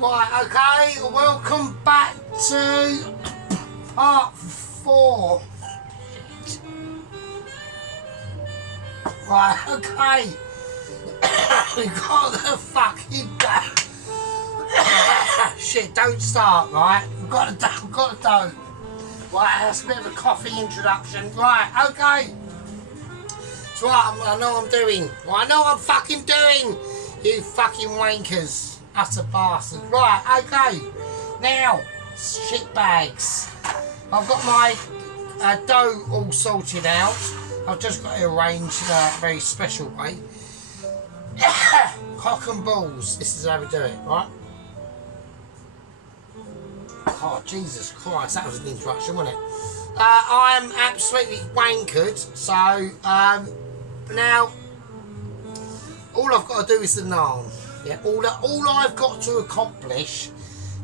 Right, okay, welcome back to part 4. Right, okay. We got the fucking shit, don't start, right? We've got to do. Right, that's a bit of a coffee introduction. Right, okay. That's right, I know what I'm doing. Well, I know what I'm fucking doing, you fucking wankers. Utter bastards. Right, okay. Now, shitbags. I've got my dough all sorted out. I've just got it arranged in a very special way. Cock and balls. This is how we do it, right? Oh, Jesus Christ, that was an interruption, wasn't it? I'm absolutely wankered, so now all I've got to do is the naan. Yeah, all I've got to accomplish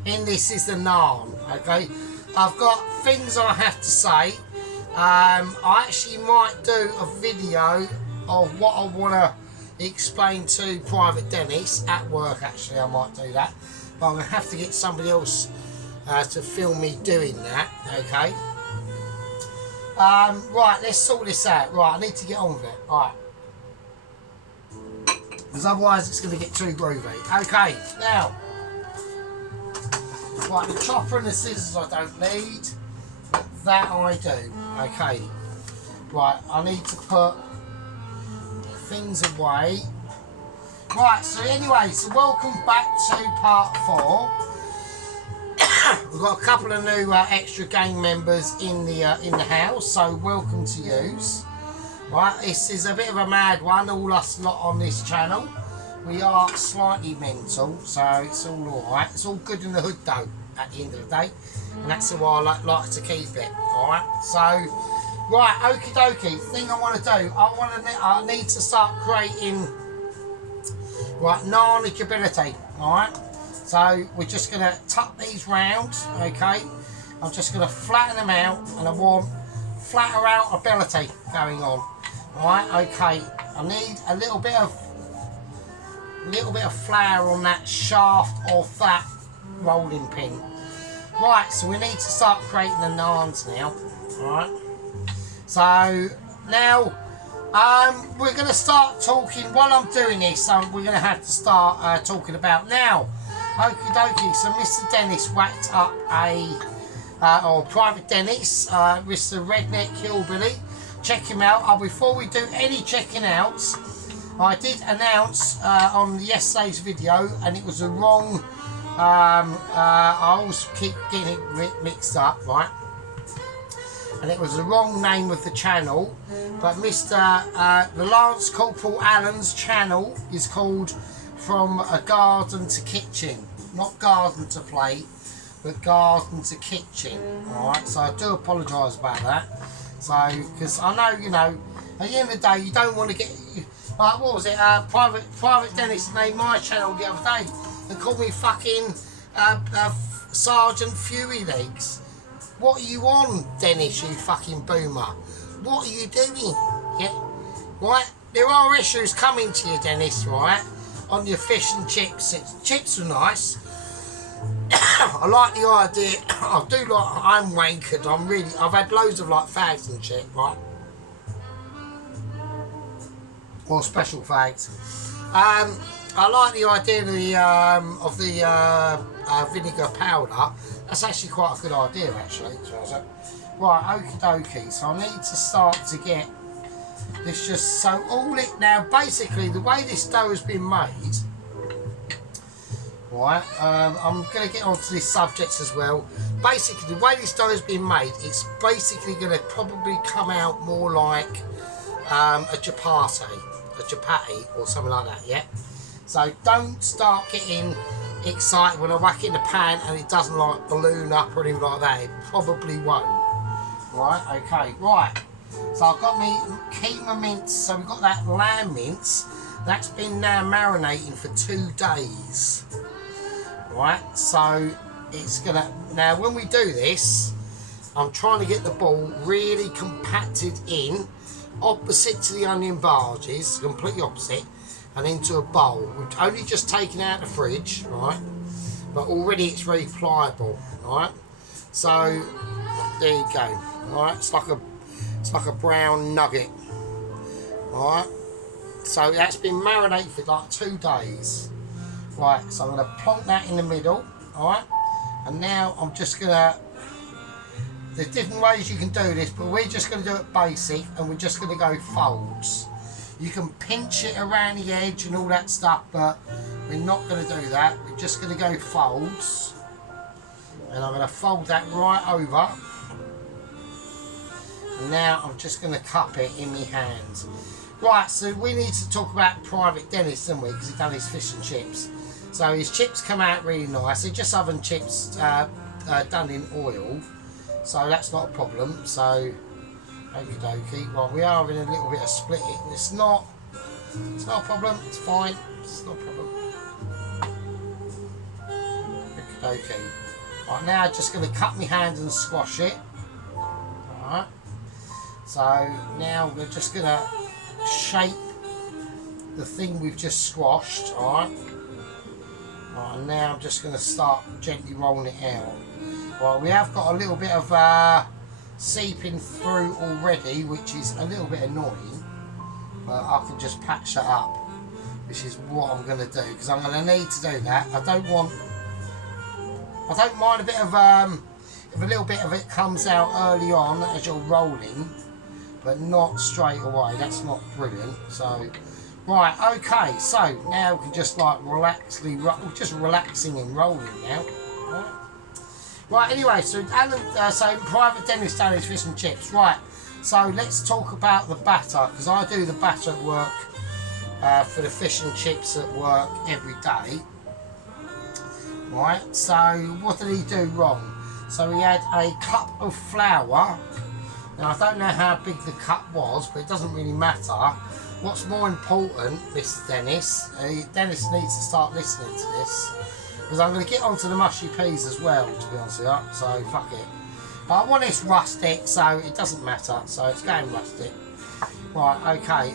in this is the naan. Okay, I've got things I have to say. I actually might do a video of what I want to explain to Private Dennis at work. Actually, I might do that, but I'm going to have to get somebody else to film me doing that. Okay. Right, let's sort this out. Right, I need to get on with it. Right. Because otherwise it's going to get too groovy. Okay, now. Right, the chopper and the scissors I don't need. But that I do. Okay. Right, I need to put things away. Right, so anyway, so welcome back to part 4. We've got a couple of new extra gang members in the house, so welcome to yous. Right, this is a bit of a mad one, all us lot on this channel. We are slightly mental, so it's all alright. It's all good in the hood though, at the end of the day. And that's the way I like to keep it, alright? So, right, okie dokie, thing I want to do, I need to start creating, right, knowledgeability, alright? So, we're just going to tuck these round, okay? I'm just going to flatten them out, and I want flatter out ability going on. Right, okay. I need a little bit of flour on that shaft of that rolling pin. Right, so we need to start creating the naans now. Alright. So now we're going to start talking while I'm doing this. We're going to have to start talking about now. Okie dokie. So Mr. Dennis whacked up or Private Dennis, Mr. Redneck Hillbilly. Check him out. Before we do any checking outs, I did announce on yesterday's video, and it was the wrong. I always keep getting it mixed up, right? And it was the wrong name of the channel. But the Lance Corporal Allen's channel is called From a Garden to Kitchen, not Garden to Play, but Garden to Kitchen. All right, so I do apologise about that. So, because I know, you know, at the end of the day, you don't want to get, like, what was it, Private Dennis named my channel the other day and called me fucking Sergeant Fury Legs. What are you on, Dennis, you fucking boomer? What are you doing? Yeah, right, there are issues coming to you, Dennis, right, on your fish and chips. Chips are nice. I like the idea. I do like. I'm wankered. I've had loads of like fags and shit, right? Or special fags. I like the idea of the vinegar powder. That's actually quite a good idea, actually. Right, okie dokie. So I need to start to get this just so all it now. Basically, the way this dough has been made. Right, I'm going to get onto this subject as well. Basically, the way this dough has been made, it's basically going to probably come out more like a chapati, or something like that, yeah? So don't start getting excited when I whack it in the pan and it doesn't like balloon up or anything like that. It probably won't. Right, okay, right. So I've got me keema mince, so we've got that lamb mince. That's been now marinating for 2 days. Right, so it's gonna, now when we do this, I'm trying to get the ball really compacted in, opposite to the onion barges, completely opposite, and into a bowl. We've only just taken out the fridge, right? but already it's very pliable. All right, so there you go. All right, it's like a brown nugget. All right, so that's been marinated for like 2 days. Right, so I'm going to plonk that in the middle. All right, and now I'm just going to. There's different ways you can do this, but we're just going to do it basic, and we're just going to go folds. You can pinch it around the edge and all that stuff, but we're not going to do that. We're just going to go folds. And I'm going to fold that right over. And now I'm just going to cup it in my hands. Right, so we need to talk about Private Dennis, don't we? Because he's done his fish and chips. So his chips come out really nice. They're just oven chips done in oil. So that's not a problem. So, okie dokie. Right, we are in a little bit of split. It's not a problem. It's fine. It's not a problem. Okie dokie. Right, now just going to cut my hands and squash it. Alright. So now we're just going to shape the thing we've just squashed. Alright. Right, and now I'm just going to start gently rolling it out. Well, we have got a little bit of seeping through already, which is a little bit annoying, but I can just patch that up, which is what I'm going to do, because I'm going to need to do that. I don't mind a bit of if a little bit of it comes out early on as you're rolling, but not straight away. That's not brilliant. So right, okay, so now we can just like relaxing and rolling now. Right, anyway, so Private Dennis done his fish and chips. Right, so let's talk about the batter, because I do the batter at work for the fish and chips at work every day. Right, so what did he do wrong? So he had a cup of flour. Now, I don't know how big the cup was, but it doesn't really matter. What's more important, Mr. Dennis, Dennis needs to start listening to this, because I'm going to get onto the mushy peas as well, to be honest with you, so fuck it. But I want this rustic, so it doesn't matter, so it's going rustic. Right, okay,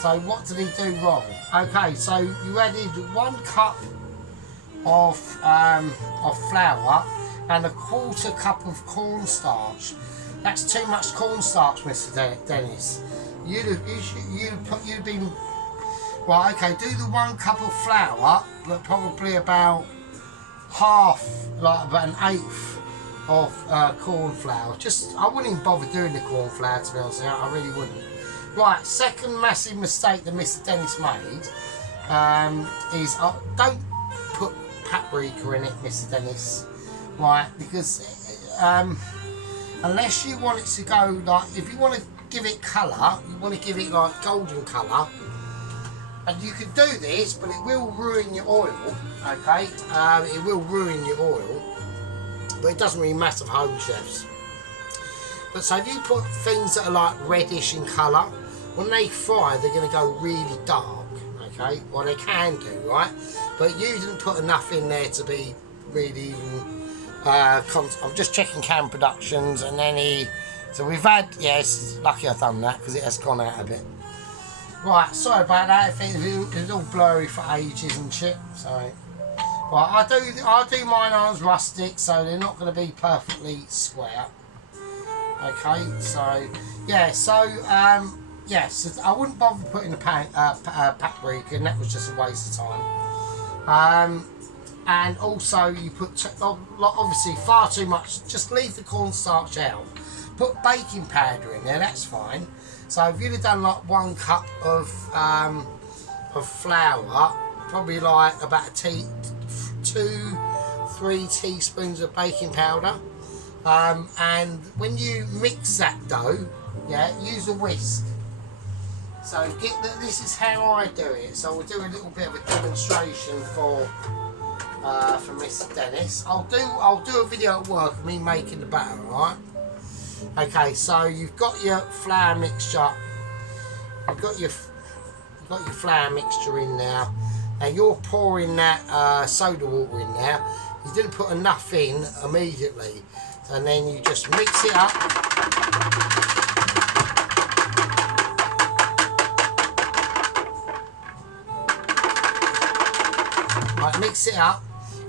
so what did he do wrong? Okay, so you added 1 cup of flour and a 1/4 cup of cornstarch. That's too much cornstarch, Mr. Dennis. You'd have been. Right, okay, do the 1 cup of flour, but probably about half, like about 1/8 of corn flour. I wouldn't even bother doing the corn flour, to be honest with you, I really wouldn't. Right, second massive mistake that Mr. Dennis made is don't put paprika in it, Mr. Dennis. Right, because unless you want it to go like, if you want to give it colour, you want to give it like golden colour. And you can do this, but it will ruin your oil, okay? It will ruin your oil, but it doesn't really matter for home chefs. But so if you put things that are like reddish in colour, when they fry, they're going to go really dark, okay? Well, they can do, right? But you didn't put enough in there to be really even... I'm just checking Cam Productions, and then so we've had... Yes, lucky I've done that, because it has gone out a bit. Right, sorry about that. It was all blurry for ages and shit. Sorry. Right, I do mine as rustic, so they're not going to be perfectly square. Okay, so yeah, yes, I wouldn't bother putting the paprika, and that was just a waste of time. And also you put obviously far too much. Just leave the cornstarch out. Put baking powder in there. That's fine. So if you'd have done like 1 cup of flour, probably like about 2-3 teaspoons of baking powder, and when you mix that dough, yeah, use a whisk. So this is how I do it. So we'll do a little bit of a demonstration for Mr. Dennis. I'll do a video at work of me making the batter, alright? Okay, so you've got your flour mixture. You've got your flour mixture in now. Now you're pouring that soda water in now. You didn't put enough in immediately, and then you just mix it up. Right, mix it up,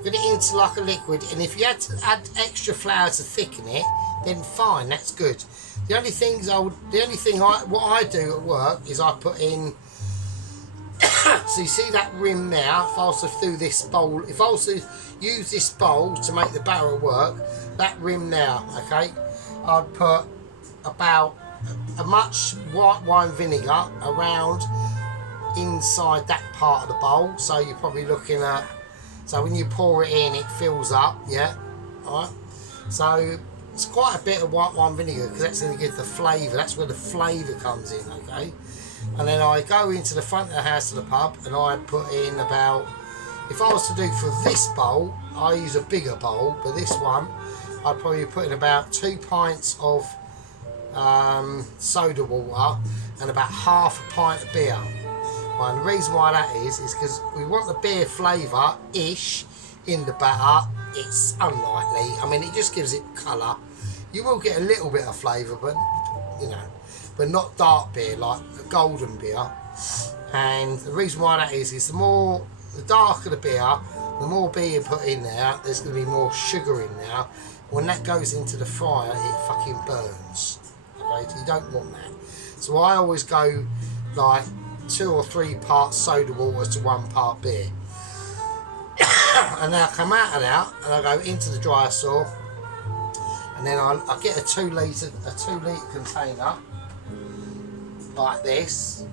get it into like a liquid, and if you had to add extra flour to thicken it, then fine, that's good. The only thing what I do at work is I put in, so you see that rim there, if I was to do this bowl, if I was to use this bowl to make the barrel work, that rim there, okay, I'd put about a much white wine vinegar around inside that part of the bowl, so you're probably looking at, so when you pour it in, it fills up, yeah, alright, so it's quite a bit of white wine vinegar because that's going to give the flavour, that's where the flavour comes in, okay. And then I go into the front of the house to the pub and I put in about, if I was to do for this bowl, I use a bigger bowl, but this one I'd probably put in about 2 pints of soda water and about half a pint of beer. Well, and the reason why that is because we want the beer flavour-ish in the batter. It's unlikely, I mean it just gives it colour. You will get a little bit of flavour, but you know, but not dark beer like a golden beer. And the reason why that is the darker the beer, the more beer you put in there, there's going to be more sugar in there. When that goes into the fryer, it fucking burns. Okay, so you don't want that. So I always go like 2 or 3 parts soda water to 1 part beer. And then I come out of that and I go into the dry saw, and then I get a 2 litre container like this,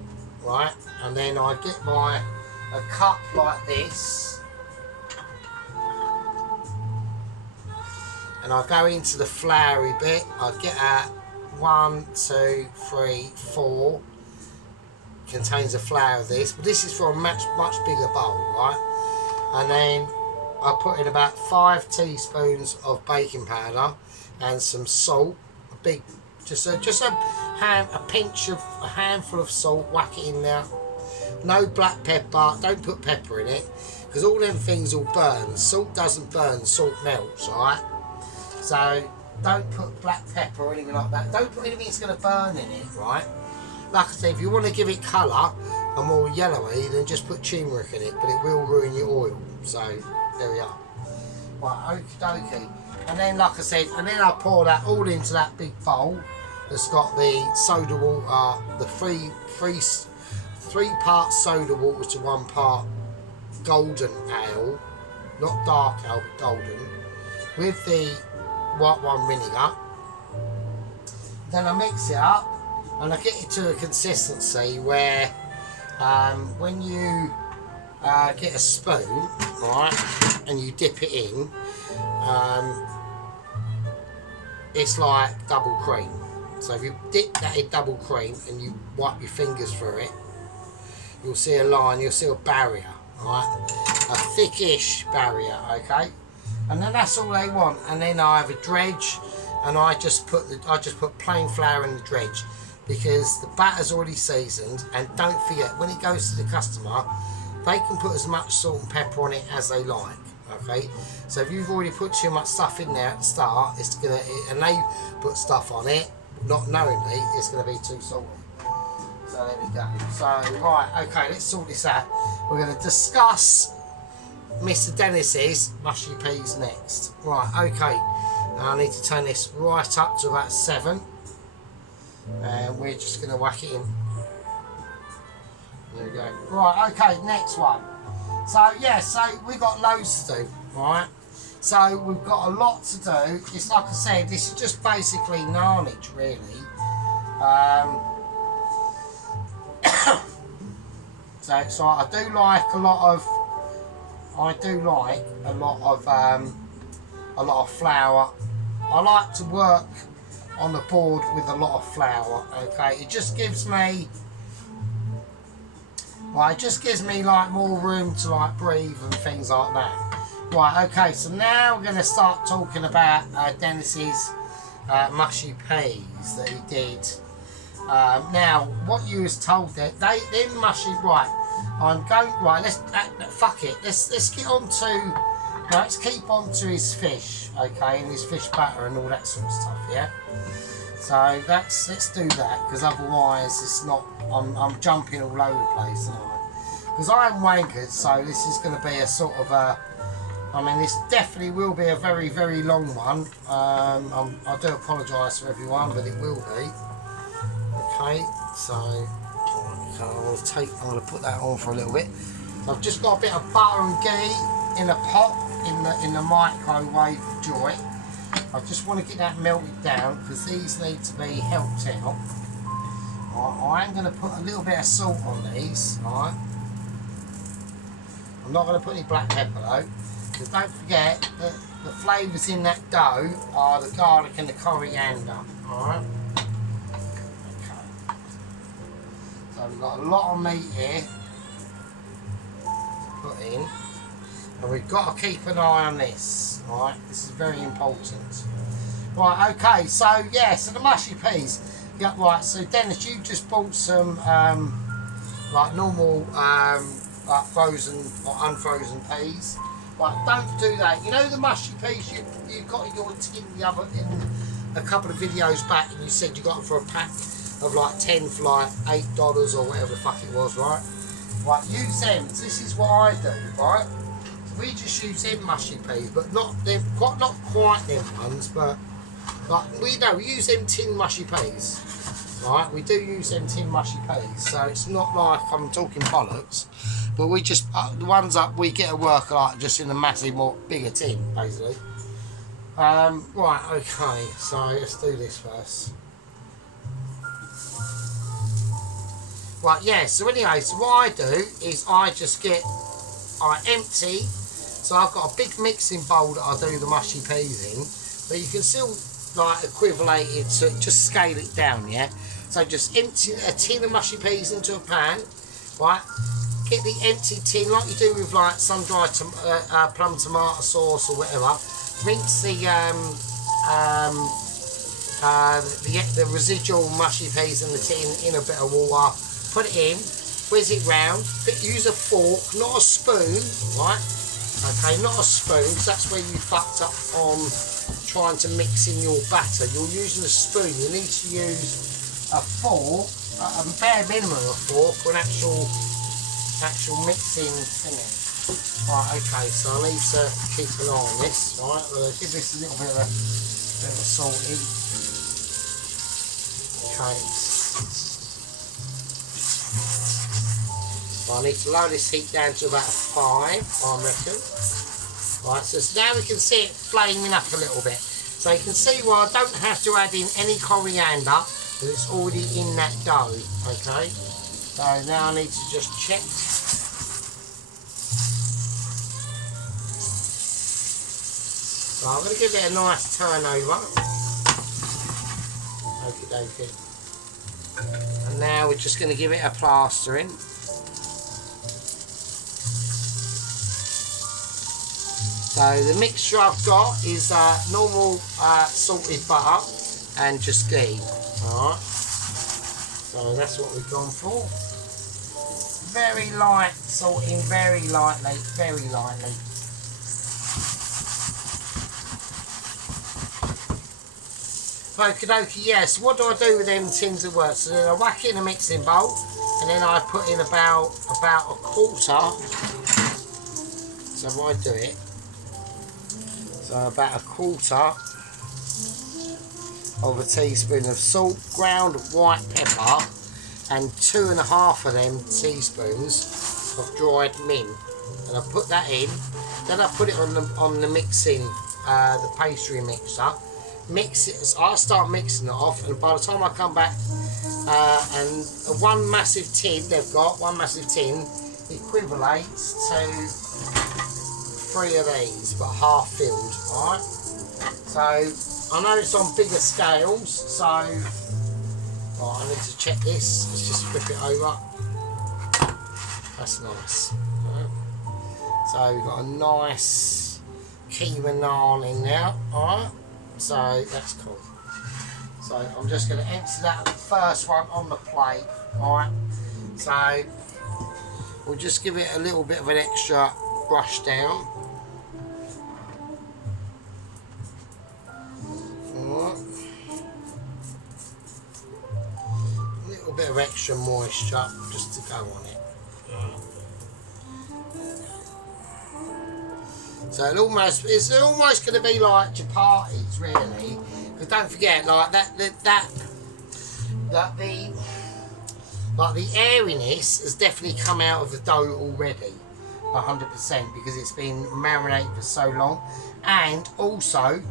right? And then I get a cup like this, and I go into the floury bit. I get out 1, 2, 3, 4 contains of flour of this, but this is for a much bigger bowl, right? And then I put in about 5 teaspoons of baking powder and some salt, just a handful of salt, whack it in there. No black pepper, don't put pepper in it, because all them things will burn. Salt doesn't burn, salt melts, alright? So don't put black pepper or anything like that. Don't put anything that's going to burn in it, right? Like I say, if you want to give it colour and more yellowy, then just put turmeric in it, but it will ruin your oil. So there we are. Right, okie dokie. And then, like I said, and then I pour that all into that big bowl that's got the soda water, the three parts soda water to 1 part golden ale, not dark ale but golden, with the white wine vinegar. Then I mix it up and I get it to a consistency where when you get a spoon, right, and you dip it in, it's like double cream. So if you dip that in double cream and you wipe your fingers through it, you'll see a line, you'll see a barrier, right? A thickish barrier, okay? And then that's all they want. And then I have a dredge, and I just put plain flour in the dredge because the batter's already seasoned. And don't forget, when it goes to the customer, they can put as much salt and pepper on it as they like. Okay, so if you've already put too much stuff in there at the start, and they put stuff on it, not knowingly, it's gonna be too salty. So there we go. So right, okay, let's sort this out. We're gonna discuss Mr. Dennis's mushy peas next. Right, okay. Now I need to turn this right up to about 7, and we're just gonna whack it in. There we go. Right, okay, next one. So yeah, so we've got loads to do, right? So we've got a lot to do. It's like I said, this is just basically gnarnage, really. So I do like a lot of flour. I like to work on the board with a lot of flour. Okay, it just gives me. Right, it just gives me like more room to like breathe and things like that. Right, okay, so now we're going to start talking about Dennis's mushy peas that he did. Now, what you was told that they're mushy. Right, fuck it. Let's get on to. Let's keep on to his fish, okay, and his fish batter and all that sort of stuff. Yeah. So let's do that, because otherwise it's not. I'm jumping all over the place, aren't I? because I am wankered, so this is going to be a sort of a, I mean, this definitely will be a very, very long one. I do apologise for everyone, but it will be. Okay, so I'm going to put that on for a little bit. I've just got a bit of butter and ghee in a pot in the microwave joy. I just want to get that melted down because these need to be helped out. I am going to put a little bit of salt on these. Right. I'm not going to put any black pepper though, because don't forget that the flavours in that dough are the garlic and the coriander. Alright. Okay. So we've got a lot of meat here to put in. And we've got to keep an eye on this. Alright, this is very important. Right, okay, so yeah, so the mushy peas. Yeah, right, so Dennis, you just bought some like normal like frozen or unfrozen peas. Right, don't do that. You know the mushy peas you got in your tin the other in a couple of videos back, and you said you got them for a pack of like 10 for like $8 or whatever the fuck it was, right? Right, use them. This is what I do, right? So we just use them mushy peas, but not them, not quite them ones, but like we use them tin mushy peas. Right, we do use them tin mushy peas, so it's not like I'm talking bollocks, but we just the ones up we get at work are like just in a massive, more bigger tin, basically. Right, okay, so let's do this first. Right, yeah. So anyway, so what I do is I empty. So I've got a big mixing bowl that I do the mushy peas in, but you can still like equivalent it to just scale it down, yeah. So just empty a tin of mushy peas into a pan, right? Get the empty tin like you do with like sun-dried plum tomato sauce or whatever. Rinse the residual mushy peas in the tin in a bit of water. Put it in, whiz it round. Use a fork, not a spoon, right? Okay, not a spoon, because that's where you fucked up on trying to mix in your batter. You're using a spoon. You need to use a fork, a bare minimum of a fork, or an actual mixing thing. Right, okay, so I need to keep an eye on this, right? We'll give this a little bit of a salty. Okay. Well, I need to lower this heat down to about 5, I reckon. Right, so now we can see it flaming up a little bit. So you can see why I don't have to add in any coriander, because it's already in that dough, okay? So now I need to just check. So I'm going to give it a nice turn over. Okie dokie. And now we're just going to give it a plastering. So the mixture I've got is normal salted butter and just ghee. Alright. So that's what we've gone for. Very light salting, very lightly, very lightly. Okie dokie, yes. What do I do with them tins of work? So then I whack it in a mixing bowl, and then I put in about a quarter. So I do it. So about a quarter of a teaspoon of salt, ground white pepper, and 2.5 of them teaspoons of dried mint. And I put that in. Then I put it on the mixing, the pastry mixer. Mix it. So I start mixing it off, and by the time I come back, and one massive tin they've got, one massive tin equivalates to 3 of these, but half filled. Alright. So I know it's on bigger scales, so right, I need to check this. Let's just flip it over. That's nice. Right. So we've got a nice keema naan in there. Alright. So that's cool. So I'm just going to empty that first one on the plate. Alright. So we'll just give it a little bit of an extra brush down. Alright. A little bit of extra moisture just to go on it. So it's almost going to be like chapatis, really. Because don't forget, like the airiness has definitely come out of the dough already, 100%, because it's been marinated for so long. And also,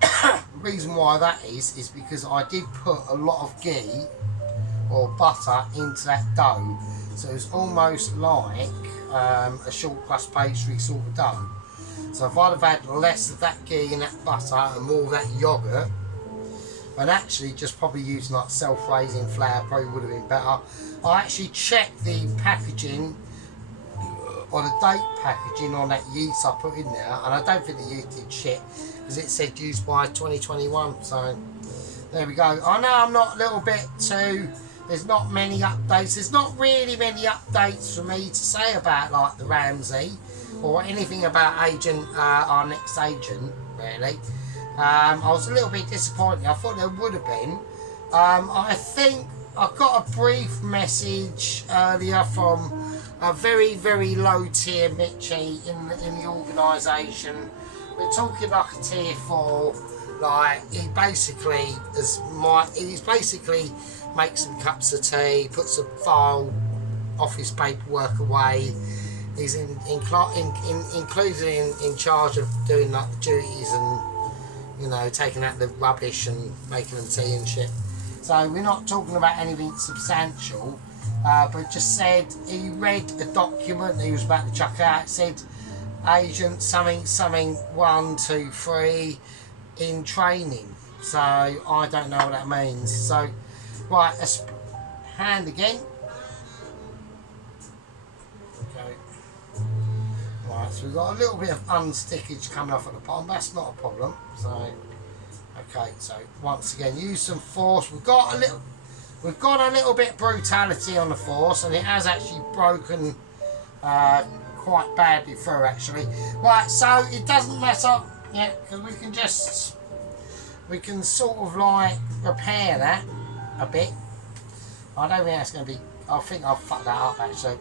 the reason why that is because I did put a lot of ghee or butter into that dough, so it's almost like a short crust pastry sort of dough. So if I'd have had less of that ghee and that butter and more of that yoghurt, and actually just probably using like self-raising flour probably would have been better. I actually checked the packaging or the date packaging on that yeast I put in there, and I don't think the yeast did shit because it said used by 2021. So there we go. I know I'm not a little bit too. There's not many updates. There's not really many updates for me to say about like the Ramsay or anything about agent, our next agent, really. I was a little bit disappointed. I thought there would have been. I think I got a brief message earlier from a very, very low tier Mitchie in the organisation. We're talking like a tier 4. Like he's basically makes some cups of tea, puts a file office paperwork away. He's included in charge of doing like the duties and, you know, taking out the rubbish and making them tea and shit. So we're not talking about anything substantial, but just said he read a document that he was about to chuck out. It said agent something 1, 2, 3 in training. So I don't know what that means. So right, hand again. Okay. Right, so we've got a little bit of unstickage coming off at the bottom. That's not a problem. So, okay. So once again, use some force. We've got a little bit of brutality on the force, and it has actually broken quite badly through. Actually, right. So it doesn't matter, yeah, because we can sort of like repair that a bit. I don't think that's going to be. I think I've fucked that up actually.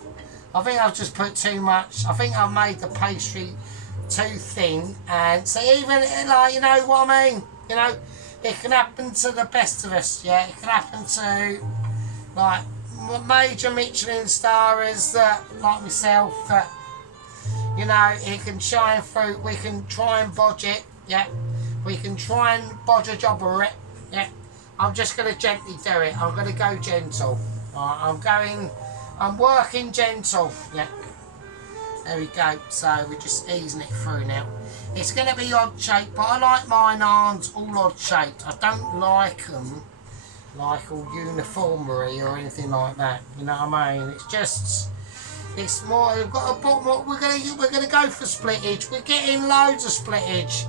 I think I've just put too much. I think I've made the pastry too thin, and so even like, you know what I mean. You know, it can happen to the best of us. Yeah, it can happen to like major Michelin stars that, like myself, that, you know, it can shine through. We can try and bodge it. Yeah, we can try and bodge a job of it. Yeah, I'm just going to gently do it. I'm going to go gentle. I'm working gentle. Yeah. There we go. So we're just easing it through now. It's going to be odd shaped, but I like my naans all odd shaped. I don't like them like all uniformery or anything like that. You know what I mean? It's just, it's more. We've got a bit more. We're gonna go for splittage. We're getting loads of splittage.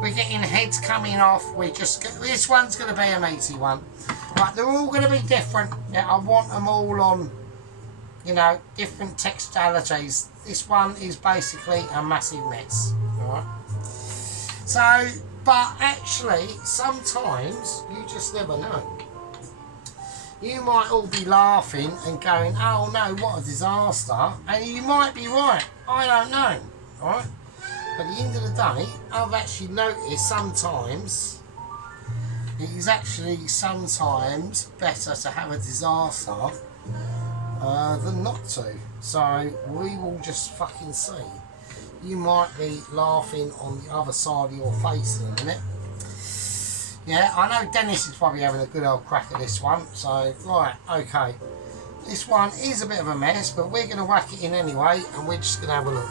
We're getting heads coming off. This one's going to be a meaty one. Right, they're all going to be different. Yeah, I want them all on, you know, different texturities. This one is basically a massive mess. Alright. So, but actually, sometimes you just never know. You might all be laughing and going, oh no, what a disaster. And you might be right. I don't know. Alright. But at the end of the day, I've actually noticed sometimes it is actually sometimes better to have a disaster than not to. So we will just fucking see. You might be laughing on the other side of your face in a minute. Yeah, I know Dennis is probably having a good old crack at this one. So, right, okay. This one is a bit of a mess, but we're going to whack it in anyway, and we're just going to have a look.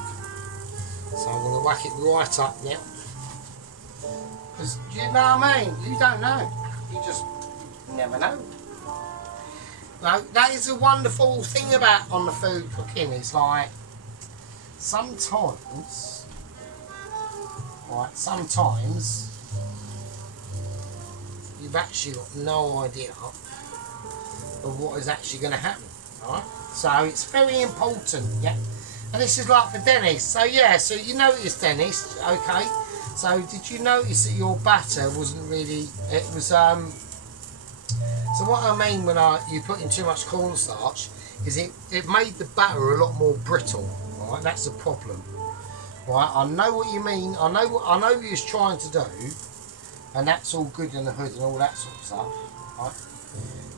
So I'm going to whack it right up now. Because, you know what I mean? You don't know. You just never know. No, that is a wonderful thing about on the food cooking. It's like, sometimes you've actually got no idea of what is actually going to happen. Right? So it's very important, yeah. And this is like for Dennis. So yeah, so you noticed, Dennis, okay. So did you notice that your batter wasn't really, it was, so what I mean when you put in too much cornstarch is it made the batter a lot more brittle, right? That's the problem, Right, I know what you mean. I know what you're trying to do, and that's all good in the hood and all that sort of stuff. Right,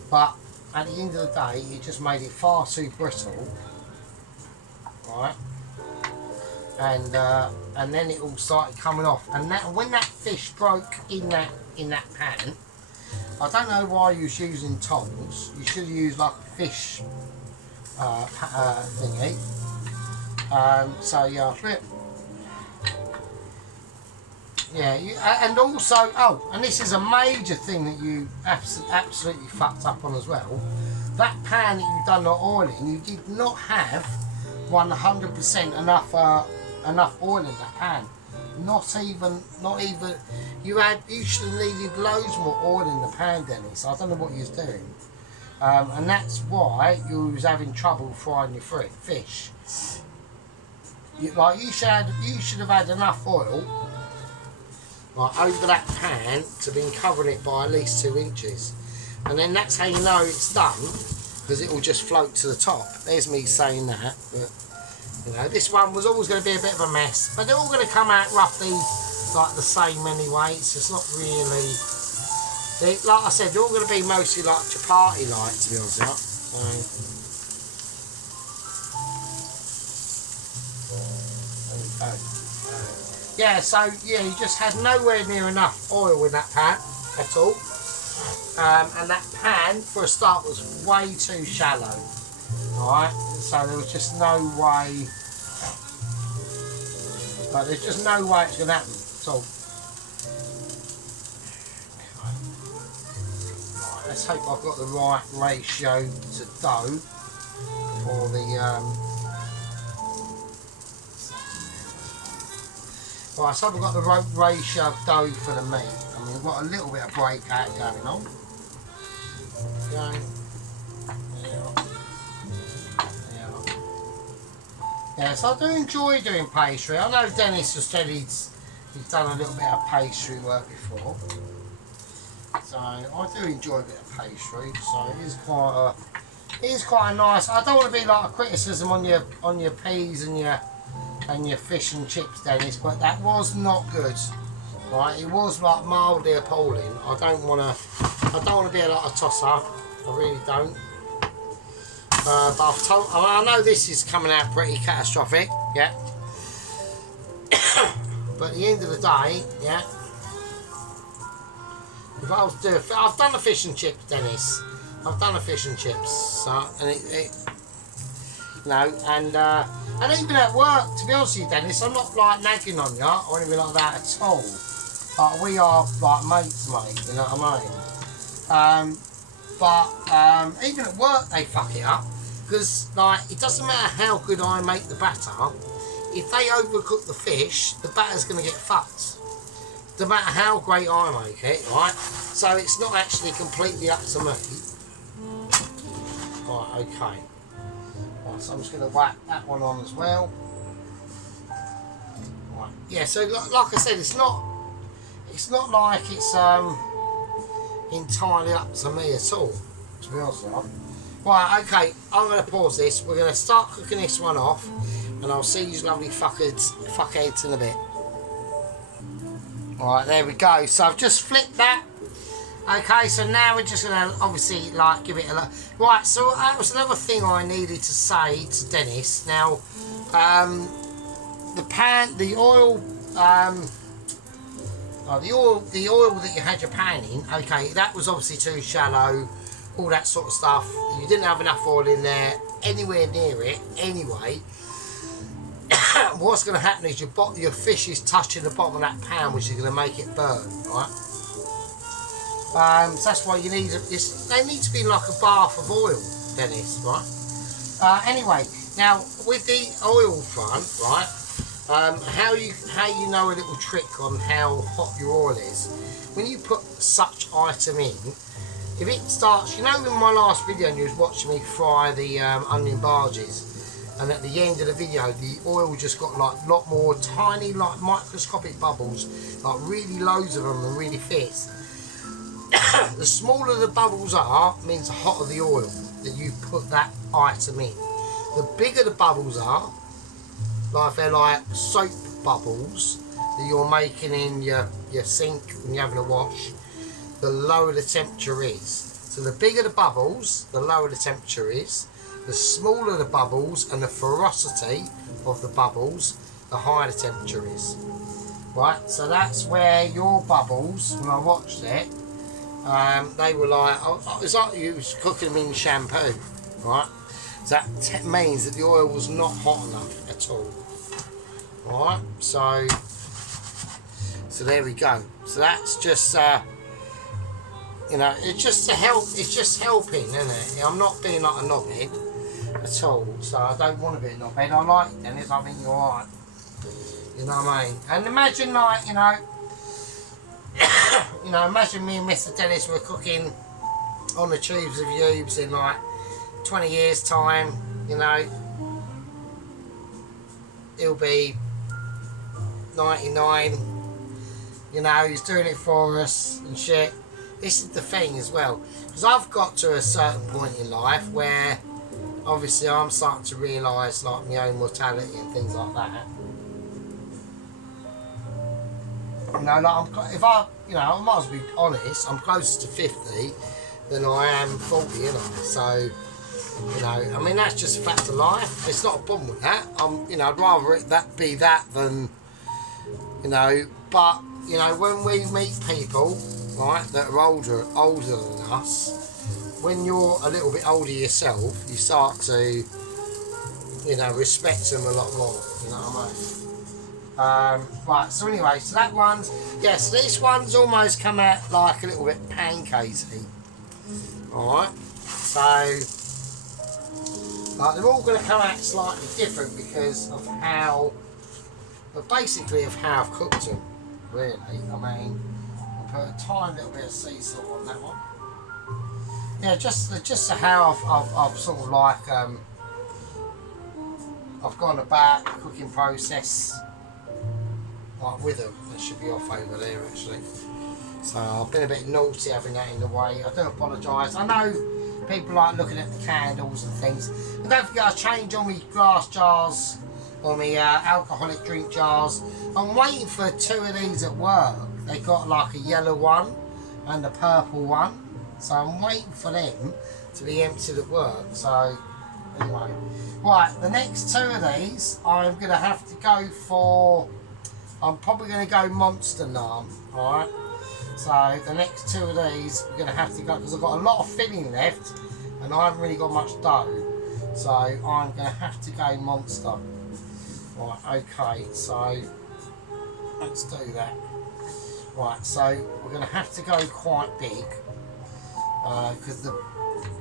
but at the end of the day, it just made it far too brittle. Right, and then it all started coming off. And that when that fish broke in that pan, I don't know why you was using tongs. You should have used like a fish thingy. So yeah, yeah, and also, oh, and this is a major thing that you absolutely fucked up on as well. That pan that you done the oil in, you did not have 100% enough oil in that pan. Not even. You should have needed loads more oil in the pan, Dennis. I don't know what you was doing, and that's why you was having trouble frying your fish. You should have had enough oil, like, over that pan to been covering it by at least 2 inches, and then that's how you know it's done, because it will just float to the top. There's me saying that, but you know, this one was always going to be a bit of a mess, but they're all going to come out roughly like the same anyway. It's just not really. Like I said, they're all going to be mostly like chapati like, to be honest with you. Yeah, so yeah, you just had nowhere near enough oil in that pan at all, and that pan for a start was way too shallow. Alright, so there was just no way, but there's just no way it's going to happen at all. Right, let's hope I've got the right ratio to dough for the right, so I've got the right ratio of dough for the meat. I mean, we've got a little bit of breakout going on. Okay. Yeah, so I do enjoy doing pastry. I know Dennis has said he's done a little bit of pastry work before, so I do enjoy a bit of pastry. So it is quite a nice. I don't want to be like a criticism on your peas and your fish and chips, Dennis, but that was not good. Right, it was like mildly appalling. I don't want to be like a tosser. I really don't. But I know this is coming out pretty catastrophic, yeah. But at the end of the day, yeah. If I was to do, I've done the fish and chips, Dennis. I've done the fish and chips, so, and it you know, and even at work, to be honest with you, Dennis, I'm not like nagging on you or anything like that at all. But we are like mates, mate. You know what I mean? But even at work they fuck it up, because like it doesn't matter how good I make the batter, if they overcook the fish, the batter's going to get fucked. No matter how great I make it, right? So it's not actually completely up to me. Right, okay. Right, so I'm just going to whack that one on as well. Right, yeah. So like I said, it's not like it's entirely up to me at all, to be honest with you. Right, okay, I'm going to pause this. We're going to start cooking this one off, and I'll see you lovely fuckheads in a bit. Alright, there we go. So I've just flipped that. Okay, so now we're just going to obviously like give it a look. Right, so that was another thing I needed to say to Dennis. Now, the oil that you had your pan in, okay, that was obviously too shallow, all that sort of stuff. You didn't have enough oil in there, anywhere near it, anyway. What's going to happen is your fish is touching the bottom of that pan, which is going to make it burn, right? So that's why you need they need to be like a bath of oil, Dennis, right? Anyway, now with the oil front, right? How you know a little trick on how hot your oil is, when you put such item in, if it starts, you know, in my last video you was watching me fry the onion barges, and at the end of the video the oil just got like a lot more tiny, like microscopic bubbles, like really loads of them and really fierce. The smaller the bubbles are, means the hotter the oil that you put that item in. The bigger the bubbles are, like they're like soap bubbles that you're making in your sink when you're having a wash, the lower the temperature is. So the bigger the bubbles, the lower the temperature is. The smaller the bubbles and the ferocity of the bubbles, the higher the temperature is. Right, so that's where your bubbles, when I watched it, they were like, it's like you was cooking them in shampoo, right? So that means that the oil was not hot enough at all. Right, so there we go. So that's just, you know, it's just to help. It's just helping, isn't it? I'm not being like a knobhead at all. So I don't want to be a knobhead. I like it, Dennis. I think you're alright. You know what I mean? And imagine, like, you know, imagine me and Mr. Dennis were cooking on the tubes of Ubes in like 20 years' time. You know, he'll be 99. You know, he's doing it for us and shit. This is the thing as well, because I've got to a certain point in life where obviously I'm starting to realise like my own mortality and things like that. You know, like if I, you know, I might as well be honest, I'm closer to 50 than I am 40, you know. So, you know, I mean, that's just a fact of life. It's not a problem with that. You know, I'd rather that be that than, you know, but, you know, when we meet people, right, that are older than us, when you're a little bit older yourself, you start to, you know, respect them a lot more, you know what I mean? Right, so anyway, so that one's, yes, this one's almost come out like a little bit pancakey. Alright, so like they're all going to come out slightly different because of how, but basically of how I've cooked them, really. I mean, I'll put a tiny little bit of sea salt on that one. Yeah, just how I've sort of like, I've gone about the cooking process. Like with them, that should be off over there actually. So I've been a bit naughty having that in the way. I do apologise. I know people like looking at the candles and things. And don't forget, I changed all my glass jars, or my alcoholic drink jars. I'm waiting for 2 of these at work. They got like a yellow one and a purple one. So I'm waiting for them to be emptied at work. So anyway, right, the next 2 of these I'm going to have to go for. I'm probably going to go Monster Naan, alright? So the next 2 of these we're going to have to go, because I've got a lot of filling left and I haven't really got much dough. So I'm going to have to go Monster. Right, okay, so let's do that. Right, so we're going to have to go quite big, because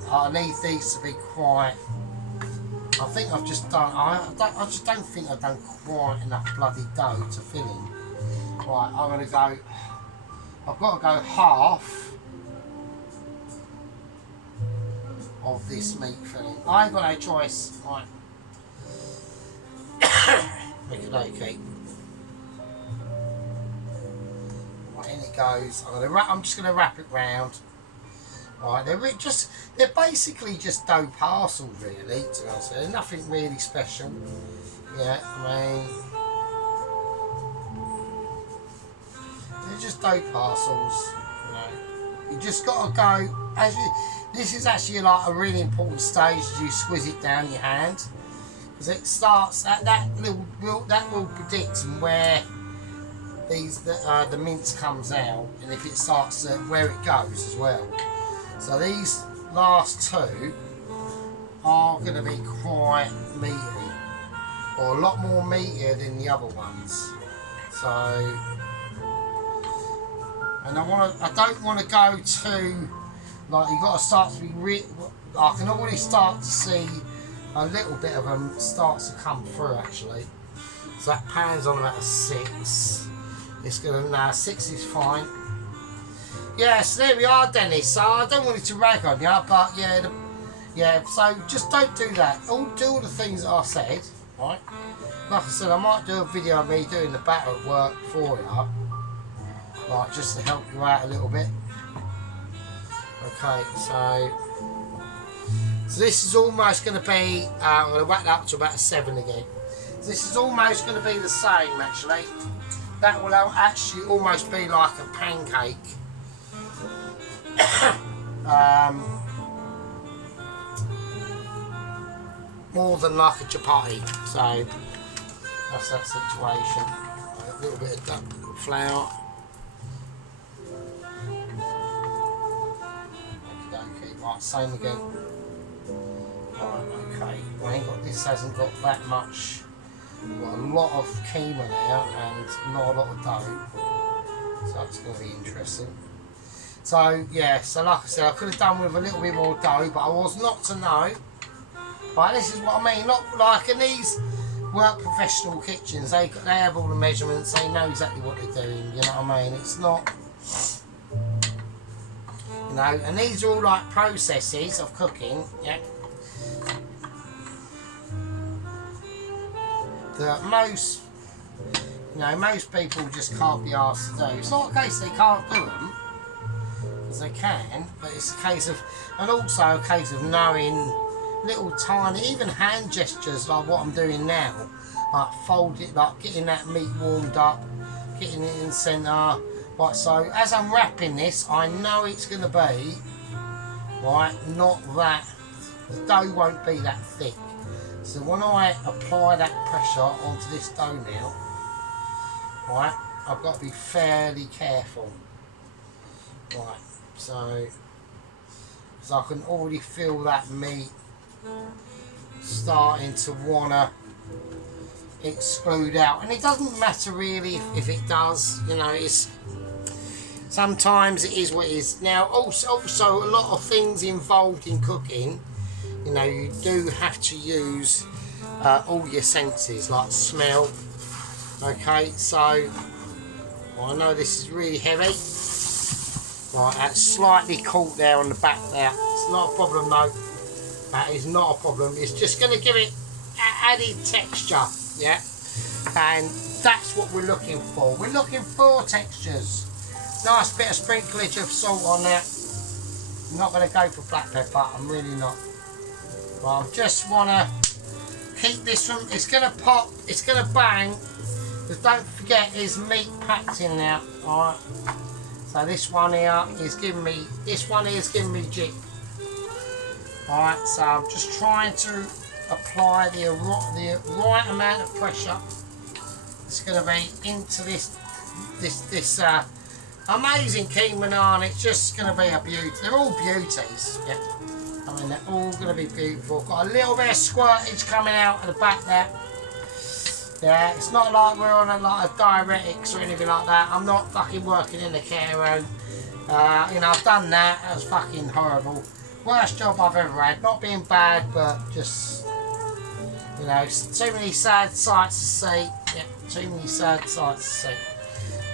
I need these to be quite. I think I've just done. I just don't think I've done quite enough bloody dough to fill in. Right, I'm gonna go. I've got to go half of this meat filling. I ain't got no choice. Right. Okay. Right, in it goes. I'm just gonna wrap it round. Right, they're basically just dough parcels really, to be honest. They're nothing really special. Yeah, I mean, they're just dough parcels. You know, you just gotta go. This is actually like a really important stage as you squeeze it down your hand, because it starts that will predict where the mince comes out, and if it starts where it goes as well. So these last 2 are going to be quite meaty, or a lot more meatier than the other ones. So, and I don't want to go too, like, you've got to start to be I can already start to see a little bit of them starts to come through actually. So that pan's on about a 6. It's going to, 6 is fine. Yes, there we are, Dennis. So I don't want it to rag on you, but yeah, so just don't do that. Do all the things that I said, right? Like I said, I might do a video of me doing the batter at work for you, right, just to help you out a little bit. Okay, so this is almost going to be, I'm going to whack that up to about a 7 again. This is almost going to be the same actually. That will actually almost be like a pancake. More than like a chapati. So that's that situation. A little bit of flour. Okay, right, same again. Right, okay. I ain't got, this hasn't got that much. We've got a lot of keema now and not a lot of dough. So that's going to be interesting. So yeah, so like I said, I could have done with a little bit more dough, but I was not to know. But this is what I mean, not like in these work professional kitchens, they have all the measurements, they know exactly what they're doing, you know what I mean? It's not, you know, and these are all like processes of cooking, yeah, that most, you know, most people just can't be asked to do. It's not a case they can't do them, because they can, but it's a case of, and also a case of knowing little tiny, even hand gestures like what I'm doing now, like fold it, like getting that meat warmed up, getting it in the centre. Right, so as I'm wrapping this, I know it's going to be, right, not that, the dough won't be that thick. So when I apply that pressure onto this dough now, right, I've got to be fairly careful. Right, so I can already feel that meat starting to wanna extrude out, and it doesn't matter really if it does, you know, it's sometimes it is what it is. Now also a lot of things involved in cooking, you know, you do have to use all your senses like smell. Okay, so well, I know this is really heavy. Right, that's slightly caught there on the back there. It's not a problem though. That is not a problem. It's just going to give it added texture, yeah? And that's what we're looking for. We're looking for textures. Nice bit of sprinklage of salt on that. I'm not going to go for black pepper. I'm really not. Well, I just want to keep this from... It's going to pop. It's going to bang. But don't forget, there's meat packed in there. Alright. So this one here is giving me... This one here is giving me jip. Alright, so I'm just trying to apply the right amount of pressure. It's going to be into this amazing keema naan. It's just going to be a beauty. They're all beauties. Yeah. I mean, they're all going to be beautiful. Got a little bit of squirtage coming out of the back there. Yeah, it's not like we're on like a diuretics or anything like that. I'm not fucking working in the care room. You know, I've done that. That was fucking horrible. Worst job I've ever had. Not being bad, but just, you know, too many sad sights to see. Yeah, too many sad sights to see.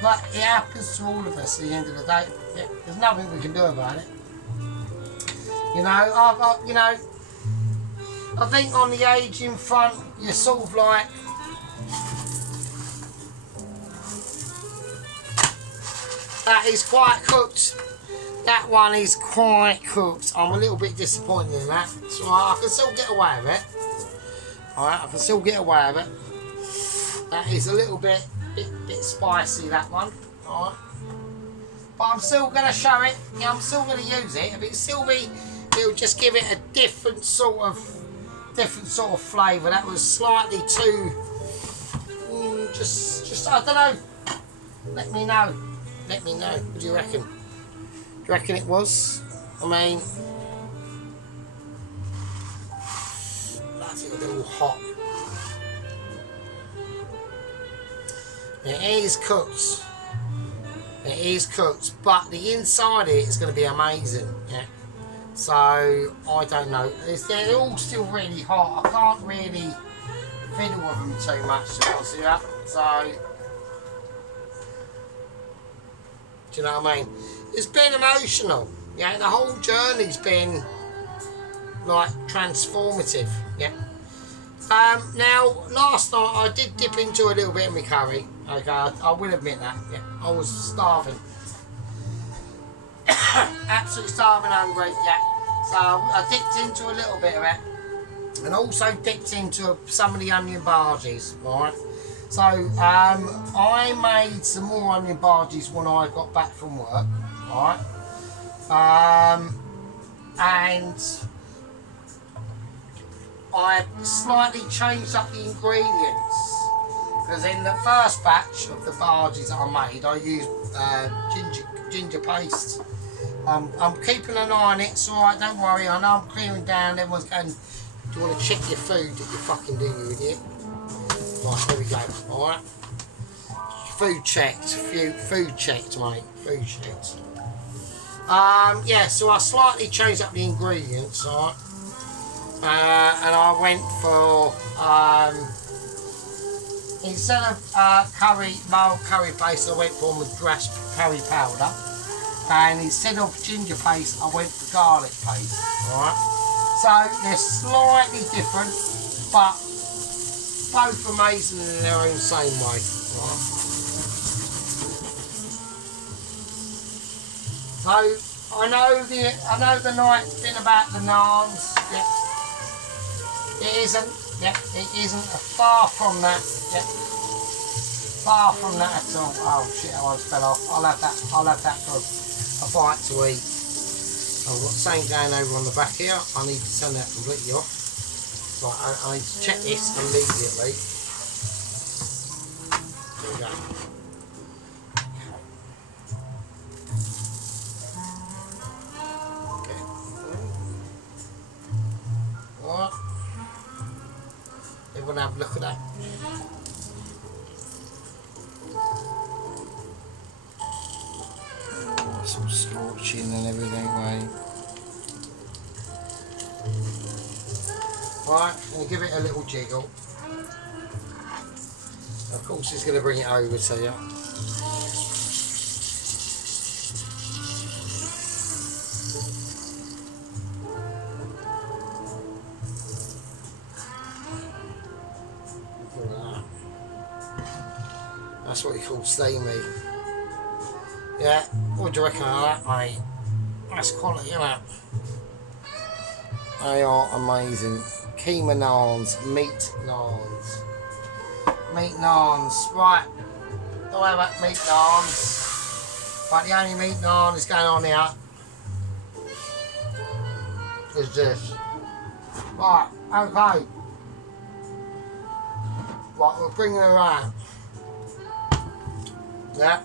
But it happens to all of us at the end of the day. Yeah, there's nothing we can do about it. You know, you know, I think on the aging front, you're sort of like, that is quite cooked. That one is quite cooked. I'm a little bit disappointed in that. So I can still get away with it. Alright, I can still get away with it. That is a little bit spicy, that one. Alright. But I'm still going to show it. Yeah, I'm still going to use it. It'll just give it a different sort of flavour. That was slightly too... just I don't know. Let me know. Let me know. What do you reckon? Do you reckon it was? I mean, that's a little hot. It is cooked. It is cooked, but the inside of it is going to be amazing. Yeah. So I don't know. They're all still really hot. I can't really fiddle with them too much, to be honest with you. So, do you know what I mean? It's been emotional, yeah. The whole journey's been like transformative, yeah. Now last night I did dip into a little bit of my curry. Okay, I will admit that. Yeah, I was starving, absolutely starving, hungry. Yeah, so I dipped into a little bit of it. and also dipped into some of the onion barges, right? So I made some more onion barges when I got back from work, right? And I slightly changed up the ingredients, because in the first batch of the barges that I made, I used ginger paste. I'm keeping an eye on it, it's alright, don't worry. I know I'm clearing down. Everyone's going, do you want to check your food that you fucking do, you idiot? Right, there we go, alright. Food checked, mate, food checked. Yeah, so I slightly changed up the ingredients, alright. And I went for, instead of mild curry paste, I went for Madras curry powder. And instead of ginger paste, I went for garlic paste, alright? So they're slightly different, but both amazing in their own same way, right? So I know the night thing about the naans, yeah. It isn't far from that, yeah. Far from that at all. Oh shit, I almost fell off. I'll have that for a bite to eat. I've got something going over on the back here. I need to turn that completely off. Right, I need to check this immediately. There we go. Okay. Alright. Everyone have a look at that. Some scorching and everything, mate. Right, I'm going to give it a little jiggle. Of course, it's going to bring it over to you. That's what you call steamy. Yeah, what do you reckon of that, mate? That's quality, isn't it? They are amazing. Keema naans, meat naans. Meat naans, right. Don't worry about meat naans. But the only meat naan that's going on here is this. Right, okay. Right, we'll bring it around. Yeah.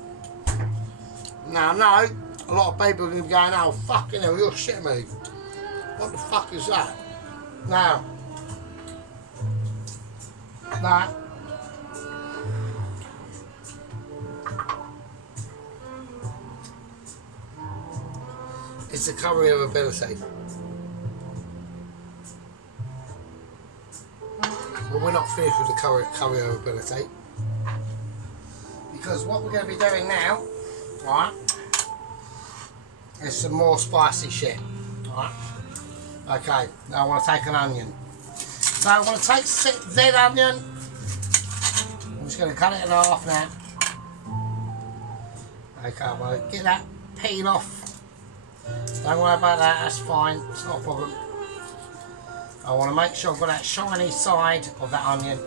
Now, no, a lot of people are going to be going, oh, fucking hell, you're shitting me. What the fuck is that? Now, that is the curry of ability. But we're not finished with the curry of ability. Because what we're going to be doing now, right, is some more spicy shit, right? Okay, now I want to take an onion. So I want to take that onion, I'm just going to cut it in half now. Okay, I'm going to get that peel off. Don't worry about that, that's fine, it's not a problem. I want to make sure I've got that shiny side of that onion.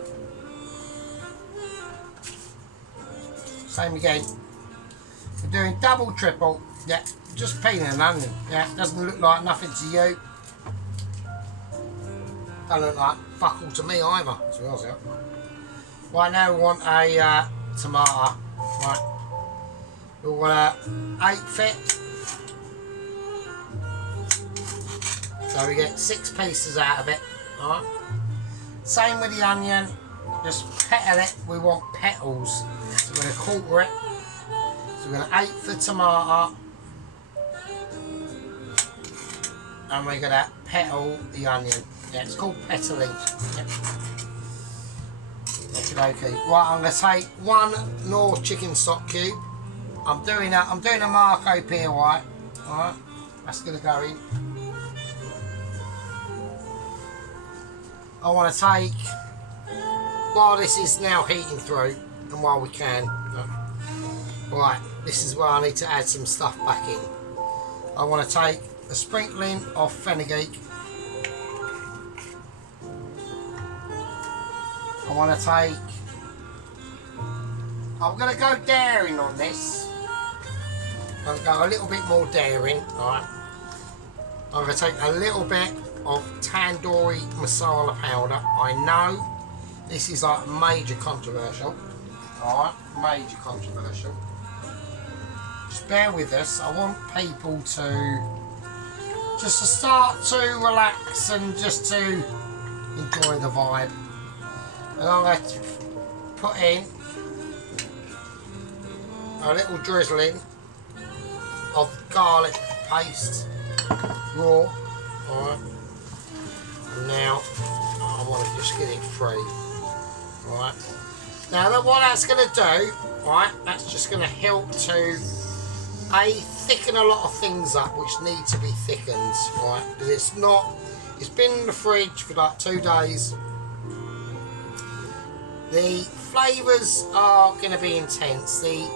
Same again. We're doing double, triple. Yeah, just peeling an onion. Yeah, doesn't look like nothing to you. Don't look like fuck all to me either. To be honest. Right now we want a tomato. Right. We want a 8-fit. So we get 6 pieces out of it. Alright. Same with the onion. Just petal it. We want petals. So we're going to quarter it. So we're going to 8 for tomato. And we're going to petal the onion. Yeah, it's called petaling. Yeah. Okay. Right, I'm going to take 1 Knorr chicken stock cube. I'm doing a Marco peel, right? Alright. That's going to go in. I want to take, while this is now heating through, and while we can, right, this is where I need to add some stuff back in. I want to take a sprinkling of fenugreek. want to take... I'm going to go daring on this. I'm going to go a little bit more daring, alright. I'm going to take a little bit of tandoori masala powder. I know this is like major controversial, alright, major controversial. Just bear with us. I want people to just to start to relax and just to enjoy the vibe. And I'm going to put in a little drizzling of garlic paste, raw, alright. And now I want to just get it free, alright. Now what that's going to do, right, that's just going to help to thicken a lot of things up which need to be thickened, right, because it's been in the fridge for like 2 days. The flavours are going to be intense. The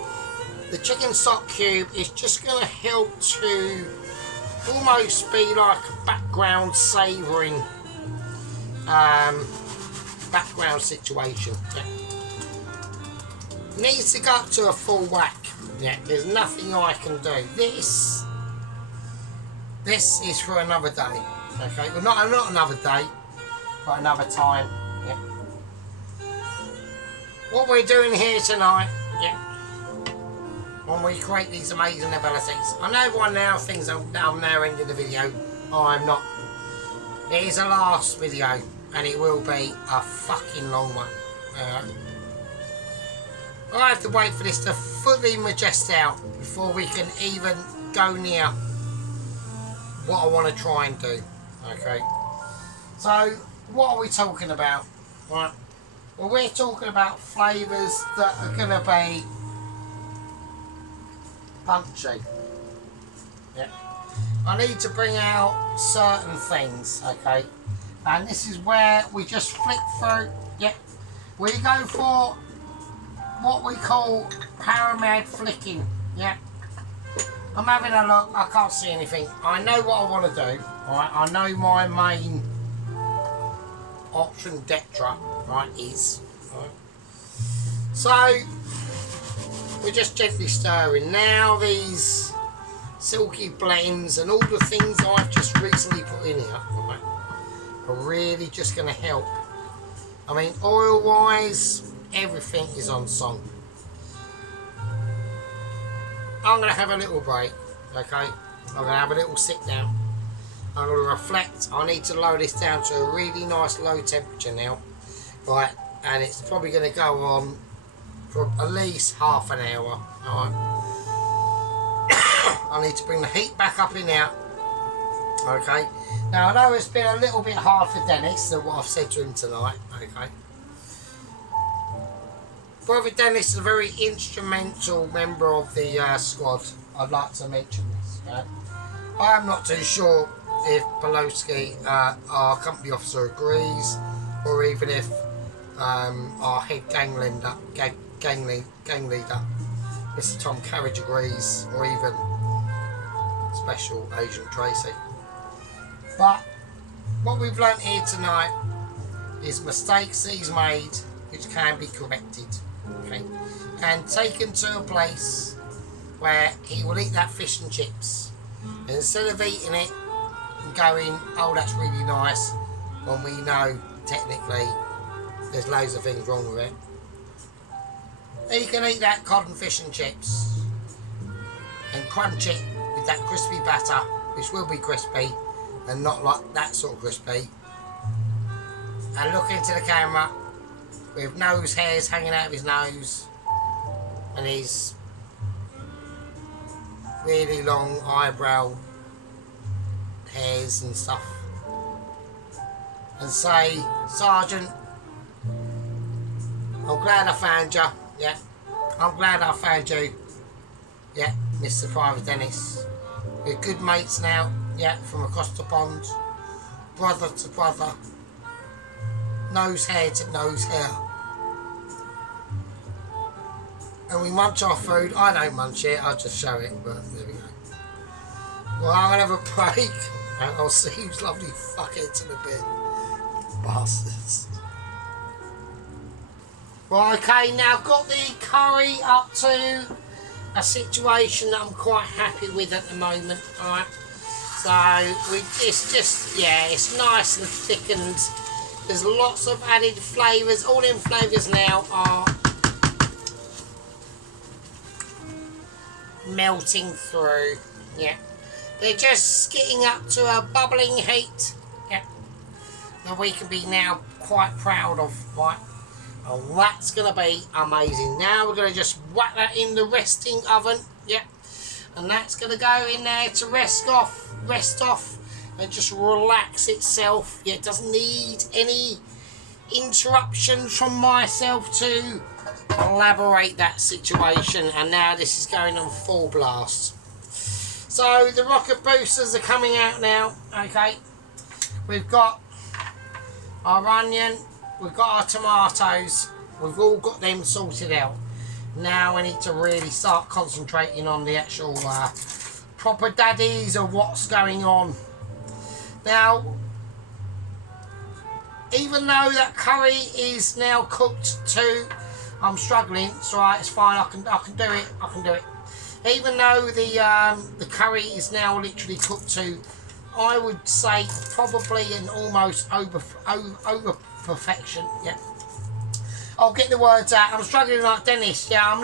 chicken stock cube is just going to help to almost be like a background savouring background situation. Yeah. Needs to go up to a full whack. Yeah, there's nothing I can do. This is for another day. Okay, well not another day, but another time. Yeah. What we're doing here tonight, yeah, when we create these amazing abilities. I know one now thinks I'm now ending the video. I'm not. It is a last video, and it will be a fucking long one. I have to wait for this to fully magest out before we can even go near what I want to try and do. Okay. So, what are we talking about? Right. Well, we're talking about flavours that are going to be punchy. Yeah. I need to bring out certain things, okay? And this is where we just flick through. Yeah. We go for what we call pyramid flicking. Yeah. I'm having a look. I can't see anything. I know what I want to do. Right. I know my main option Detra. Right. Is. Right. So we're just gently stirring now. These silky blends and all the things I've just recently put in here, right, are really just going to help. I mean, oil wise, everything is on song. I'm going to have a little break, okay? I'm going to have a little sit down. I'm going to reflect. I need to lower this down to a really nice low temperature now, right? And it's probably going to go on for at least half an hour, alright? I need to bring the heat back up in now. Okay. Now I know it's been a little bit hard for Dennis than what I've said to him tonight. Okay. Brother Dennis is a very instrumental member of the squad. I'd like to mention this. Okay? I'm not too sure if Poloski, our company officer, agrees, or even if our head gang leader, Mr. Tom Carriage, agrees, or even Special Agent Tracy. But what we've learnt here tonight is mistakes that he's made which can be corrected, okay, and taken to a place where he will eat that fish and chips, and instead of eating it and going, oh that's really nice, when we know technically there's loads of things wrong with it, he can eat that cod and fish and chips and crunch it with that crispy batter, which will be crispy and not like that sort of crispy, and look into the camera with nose hairs hanging out of his nose and his really long eyebrow hairs and stuff, and say, Sergeant, I'm glad I found you. Yeah, I'm glad I found you. Yeah, Mr. Private Dennis. We're good mates now. Yeah, from across the pond. Brother to brother. Nose hair to nose hair. And we munch our food. I don't munch it, I'll just show it, but there we go. Well, I'm going to have a break. And I'll see you lovely fuckheads in a bit. Bastards. Right, okay, now I've got the curry up to a situation that I'm quite happy with at the moment, alright? So, it's just, yeah, it's nice and thickened. There's lots of added flavours. All them flavours now are melting through, yeah. They're just getting up to a bubbling heat, yeah, that we can be now quite proud of, right? And that's going to be amazing. Now we're going to just whack that in the resting oven, yeah. And that's going to go in there to rest off, and just relax itself. Yeah, it doesn't need any interruptions from myself to elaborate that situation. And now this is going on full blast. So the rocket boosters are coming out now, okay. We've got our onion, we've got our tomatoes, we've all got them sorted out. Now we need to really start concentrating on the actual proper daddies of what's going on. Now, even though that curry is now cooked too, I'm struggling. It's alright, it's fine. I can do it. Even though the curry is now literally cooked to, I would say probably an almost over perfection. Yeah. I'll get the words out. I'm struggling like Dennis. Yeah, I'm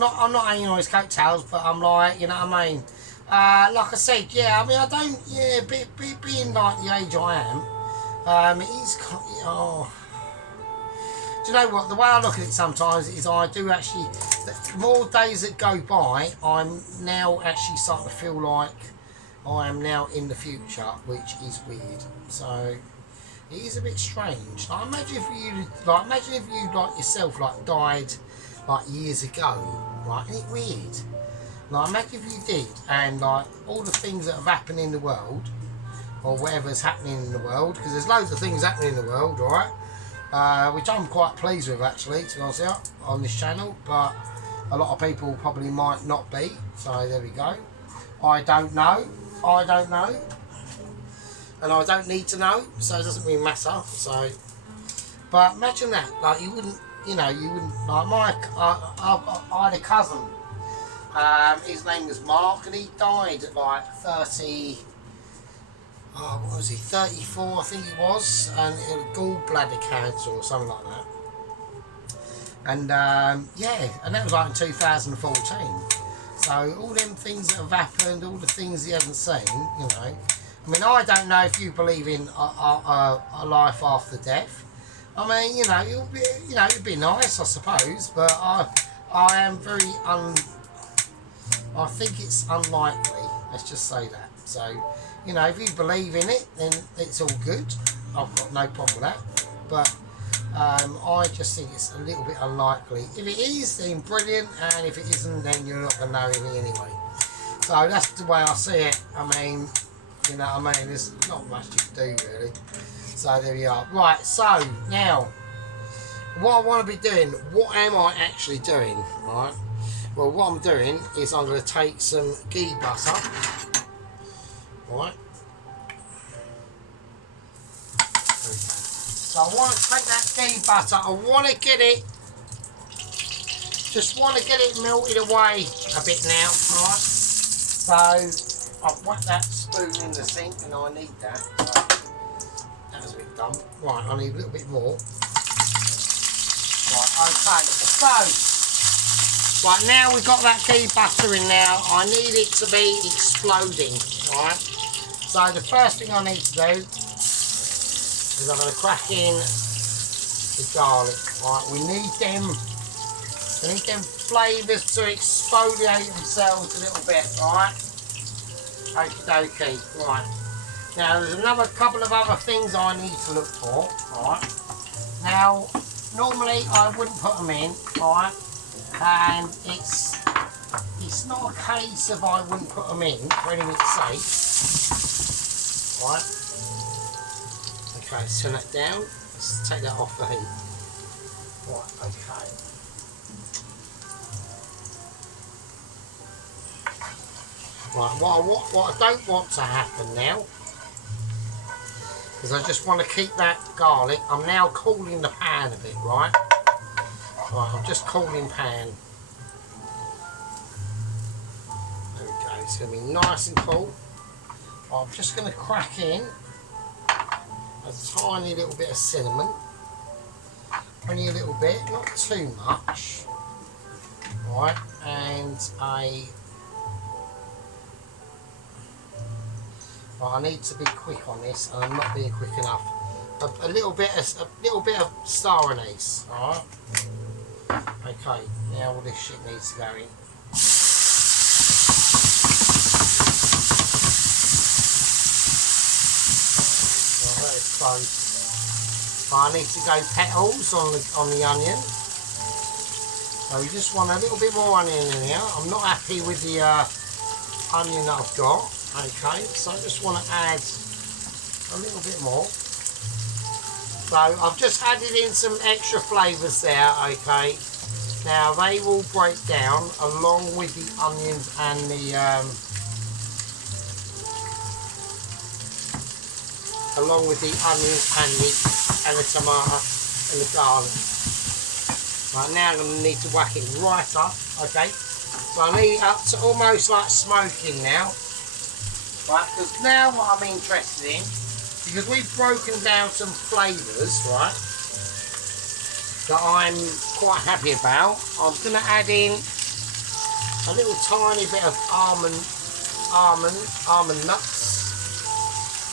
not hanging on his coattails, but I'm like, you know what I mean. Like I said, yeah. I mean, I don't. Yeah, being like the age I am, it is. Oh. Do you know what? The way I look at it sometimes is I do actually. The more days that go by, I'm now actually starting to feel like I am now in the future, which is weird. So. It is a bit strange. Like, imagine if you like yourself like died like years ago, right? Isn't it weird? Like, imagine if you did, and like all the things that have happened in the world, or whatever's happening in the world, because there's loads of things happening in the world, right? Which I'm quite pleased with actually, to be honest, on this channel, but a lot of people probably might not be. So there we go. I don't know. And I don't need to know, so it doesn't really matter. So, but imagine that, like you wouldn't like I had a cousin. His name was Mark, and he died at like 30. Oh, what was he? 34, I think it was, and it had gallbladder cancer or something like that. And yeah, and that was like in 2014. So all them things that have happened, all the things he hasn't seen, you know. I mean, I don't know if you believe in a life after death. I mean, you know, it'd be nice, I suppose, but I am very I think it's unlikely. Let's just say that. So, you know, if you believe in it, then it's all good. I've got no problem with that. But I just think it's a little bit unlikely. If it is, then brilliant, and if it isn't, then you're not going to know anything anyway. So that's the way I see it. I mean. You know what I mean? There's not much you can do really. So there we are. Right, so now what I want to be doing, what am I actually doing? Right. Well, what I'm doing is I'm going to take some ghee butter. Right. Okay. So I want to take that ghee butter. I want to get it. Just want to get it melted away a bit now. Right. So. I've whacked that spoon in the sink and I need that. So that was a bit dumb. Right, I need a little bit more. Right, okay. So, right now we've got that ghee butter in now. I need it to be exploding. Alright. So the first thing I need to do is I'm going to crack in the garlic. Right, we need them flavours to exfoliate themselves a little bit. Alright. Okie dokie, right. Now there's another couple of other things I need to look for, right. Now, normally I wouldn't put them in, right, and it's not a case of I wouldn't put them in for anything's sake, right. Okay, let's turn that down, let's take that off the heat. Right, okay. Right, what I don't want to happen now is I just want to keep that garlic. I'm now cooling the pan a bit, right? Right, I'm just cooling pan. There we go, it's going to be nice and cool. Right, I'm just going to crack in a tiny little bit of cinnamon. Only a little bit, not too much. Right, and right, I need to be quick on this, and I'm not being quick enough. A little bit of star anise. All right. Okay, now all this shit needs to go in. Right, that is close. I need to go petals on the onion. So we just want a little bit more onion in here. I'm not happy with the onion that I've got. Okay, so I just want to add a little bit more. So I've just added in some extra flavours there. Okay, now they will break down along with the onions and the and the tomato and the garlic. Right, now I'm going to need to whack it right up. Okay, so I need it up to almost like smoking now. Right, because now what I'm interested in, because we've broken down some flavours, right, that I'm quite happy about, I'm going to add in a little tiny bit of almond nuts.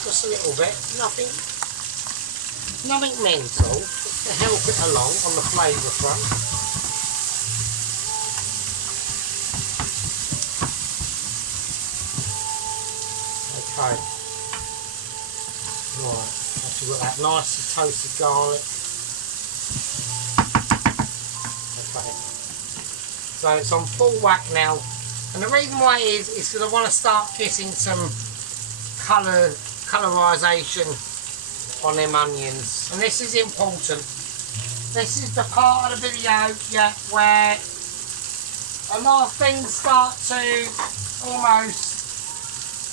Just a little bit, nothing mental, just to help it along on the flavour front. Okay. Right, actually got that nicely toasted garlic. Okay. So it's on full whack now. And the reason why it is because I want to start getting some colorization on them onions, and this is important. This is the part of the video, yeah, where a lot of things start to almost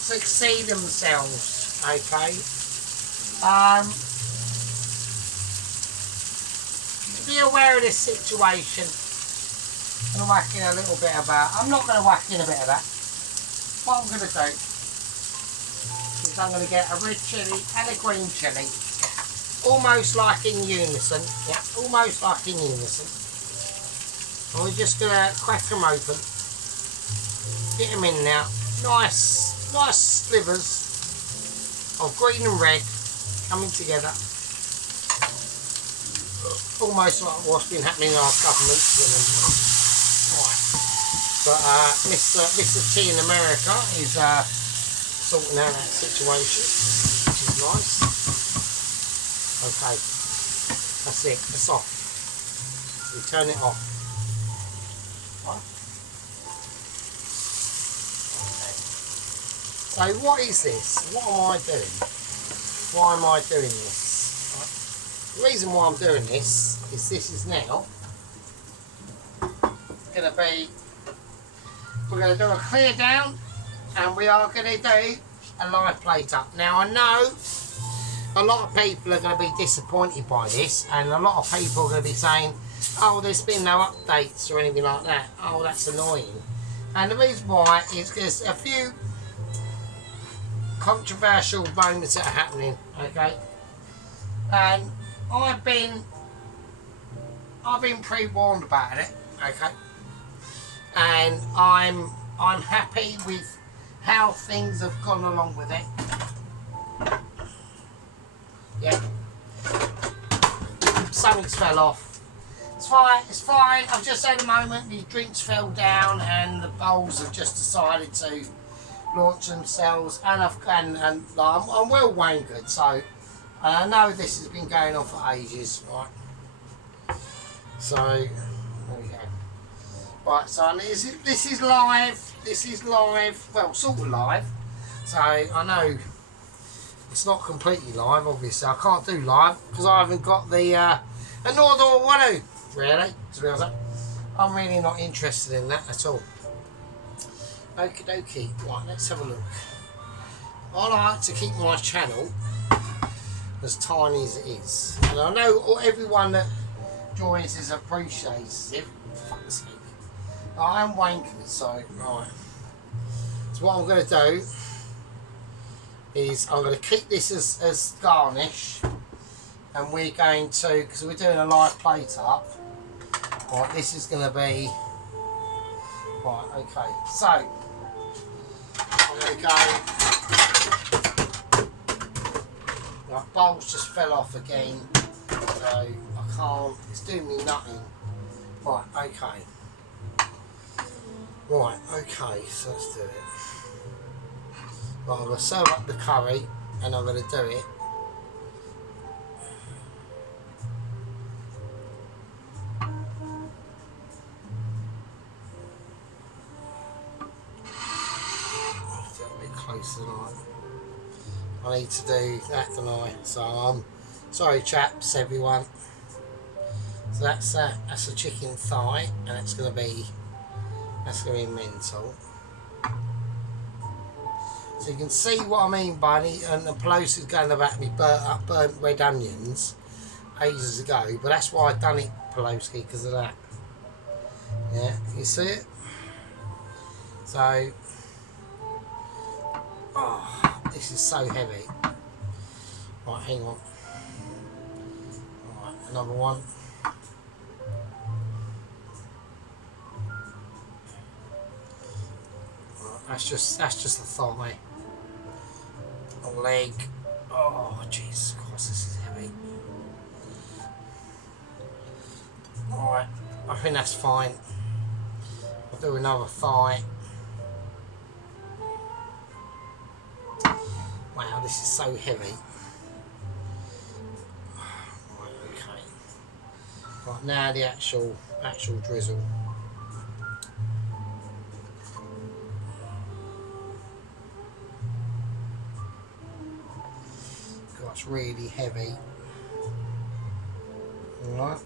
succeed themselves. Okay, be aware of this situation. I'm going to whack in a little bit of that. I'm not going to whack in a bit of that. What I'm going to do, I'm going to get a red chilli and a green chilli, almost like in unison. Yeah, almost like in unison. And we're just going to crack them open, get them in now. Nice slivers of green and red coming together, almost like what's been happening in our government. Right, but Mr. T in America is sorting out that situation, which is nice. Okay, that's it, it's off. We turn it off. Right. Okay. So what is this? What am I doing? Why am I doing this? Right. The reason why I'm doing this is now going to be, we're going to do a clear down, and we are going to do a live plate up. Now I know a lot of people are going to be disappointed by this, and a lot of people are going to be saying, oh, there's been no updates or anything like that. Oh, that's annoying. And the reason why is because a few controversial moments that are happening, okay? And I've been pre-warned about it, okay? And I'm happy with how things have gone along with it. Yeah. Something's fell off. It's fine. I've just had a moment, the drinks fell down and the bowls have just decided to launch themselves, and I'm well wankered, so I know this has been going on for ages, right? So there we go. Right, so this is live, well, sort of live, so I know it's not completely live, obviously. I can't do live because I haven't got the nor do I want to, really, to be honest. I'm really not interested in that at all. Okie dokie. Right, let's have a look. I like to keep my channel as tiny as it is, and I know everyone that joys is appreciated. Fuck's sake. I am wanking, so right. So what I'm going to do is I'm going to keep this as garnish, and we're going to, because we're doing a live plate up. Right, this is going to be right. Okay, so I'm going to go. My bowls just fell off again, so I can't. It's doing me nothing. Right. Okay. Right, okay, so let's do it. Right, I'm going to serve up the curry and I'm going to do it. It's a bit closer tonight. I need to do that tonight, so sorry chaps, everyone. So that's a chicken thigh, and it's going to be mental. So you can see what I mean by it, and the police is going about me burnt red onions ages ago, but that's why I done it, Pelosi, because of that. Yeah, you see it? So, oh, this is so heavy. Right, hang on. Right, another one. That's just a thigh. A leg. Oh Jesus Christ, this is heavy. Alright, I think that's fine. I'll do another thigh. Wow, this is so heavy. Right, okay. Right, now the actual drizzle. It's really heavy. Alright.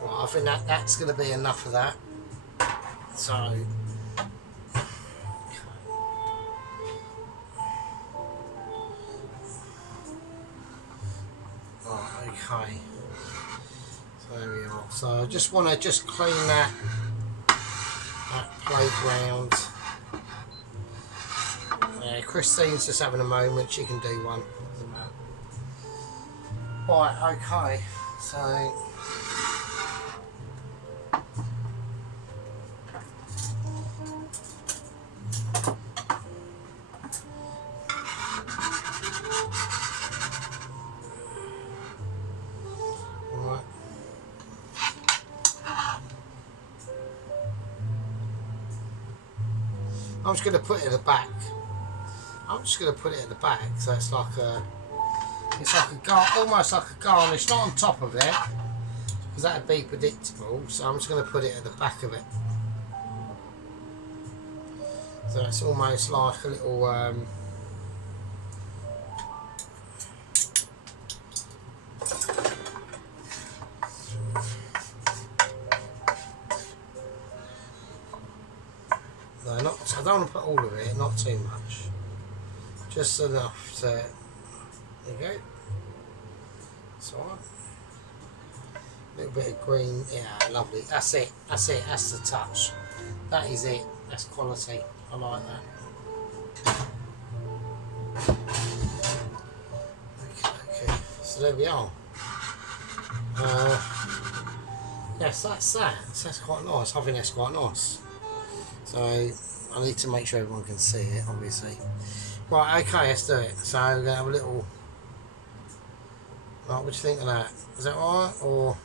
Right, I think that's going to be enough of that. So, right, okay. So there we are. So I just want to clean that plate round. Yeah, Christine's just having a moment. She can do one. Doesn't matter. Right, okay. So right. I'm just going to put it at the back. I'm just going to put it at the back, so it's like almost like a garnish, not on top of it, because that'd be predictable. So I'm just going to put it at the back of it. So it's almost like a little no, not. I don't want to put all of it, not too much. Just enough to, there you go. That's alright. A little bit of green, yeah, lovely. That's it, that's the touch. That is it, that's quality. I like that. Okay, so there we are. Yes, that's that. So that's quite nice. I think that's quite nice. So I need to make sure everyone can see it, obviously. Right, okay, let's do it. So we're going to have a little... Right, what do you think of that? Is that alright? Or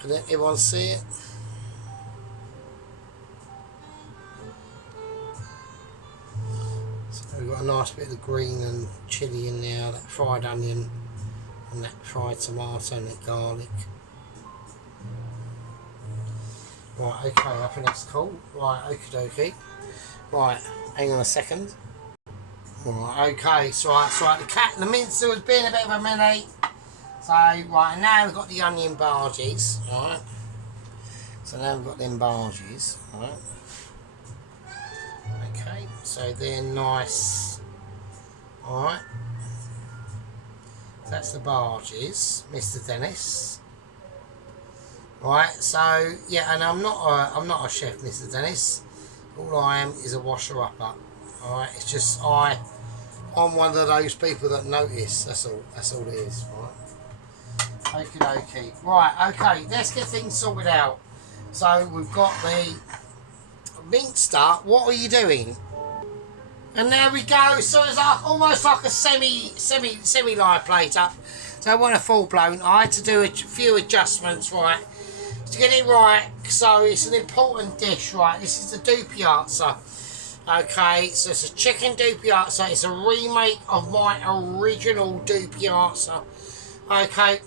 can everyone see it? So we've got a nice bit of the green and chilli in there, that fried onion and that fried tomato and that garlic. Right, okay, I think that's cool. Right, okie dokie. Right, hang on a second. Right, okay, so the mince was being a bit of a mini. So, right, now we've got the onion barges, right? So now we've got them barges, right? Okay, so they're nice, alright? So that's the barges, Mr. Dennis. Right, so yeah, and I'm not a chef, Mr. Dennis. All I am is a washer-upper. Alright, it's just I'm one of those people that notice. That's all it is. Right. Okie dokie. Right, okay, let's get things sorted out. So we've got the minced up. What are you doing? And there we go. So it's like, almost like a semi live plate up. So it wasn't a full blown. I had to do a few adjustments, right, to get it right. So it's an important dish, right? This is the Dopiaza. Okay, so it's a chicken Dopiaza. It's a remake of my original Dopiaza. Okay,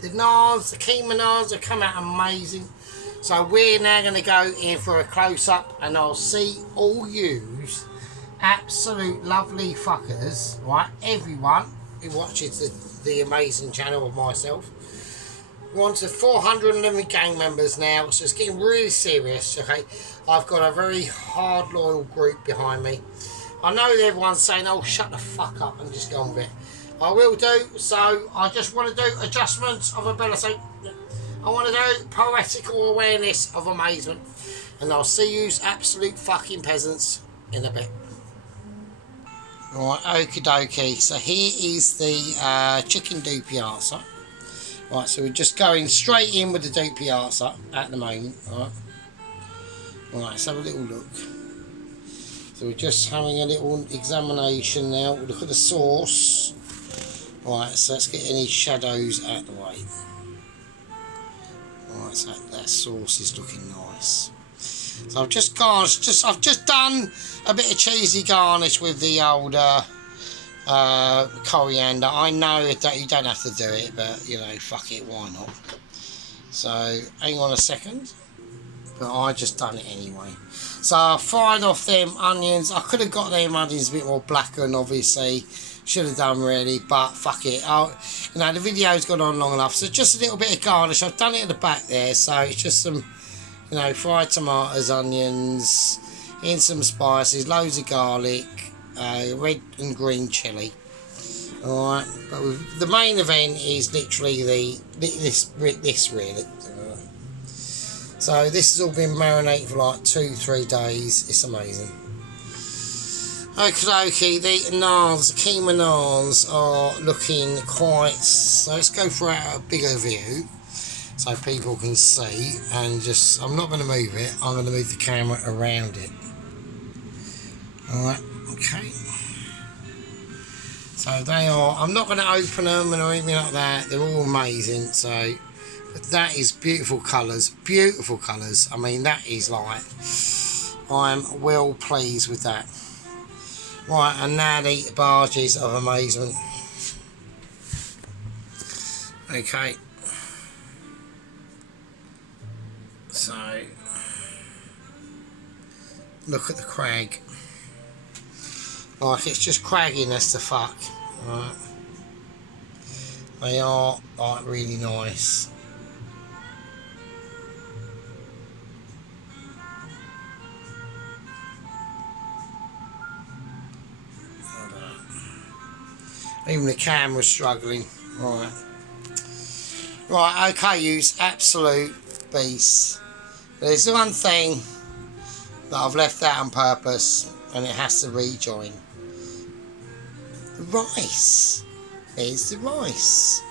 the naans, the keema naans have come out amazing. So we're now going to go in for a close-up, and I'll see all yous absolute lovely fuckers, right? Everyone who watches the amazing channel of myself. We're on to 411 gang members now, so it's getting really serious, okay? I've got a very hard, loyal group behind me. I know that everyone's saying, oh, shut the fuck up and just go on with it. I will do, so I just want to do adjustments of ability. I want to do poetical awareness of amazement. And I'll see you absolute fucking peasants in a bit. Right, okie dokie. So here is the chicken Dopiaza. Right, so we're just going straight in with the Dopiaza at the moment. Right, let's have a little look. So we're just having a little examination now. We'll look at the sauce. Right, so let's get any shadows out of the way. Right, so that sauce is looking nice. So I've just garnished, I've just done a bit of cheesy garnish with the old coriander. I know that you don't have to do it, but you know, fuck it, why not? So hang on a second, but I just done it anyway. So I fried off them onions. I could have got them onions a bit more blacker, obviously. Should have done really, but fuck it. You know, the video's gone on long enough, so just a little bit of garnish. I've done it at the back there, so it's just some, you know, fried tomatoes, onions, in some spices, loads of garlic, red and green chilli. Alright, but the main event is literally this really. So this has all been marinated for like 2-3 days. It's amazing. Okie, the naans, the keema naans are looking quite, so let's go for a bigger view so people can see, and just, I'm not going to move it, I'm going to move the camera around it. Alright, okay. So they are, I'm not going to open them or anything like that, they're all amazing, so, but that is beautiful colours, I mean that is like, I'm well pleased with that. Right, and now the barges of amazement. Okay. So, look at the crag. Like, it's just cragginess to fuck. Right. They are, like, really nice. Even the camera's struggling. Right. Right, okay, yous absolute beasts. There's one thing that I've left out on purpose, and it has to rejoin. The rice. There's the rice.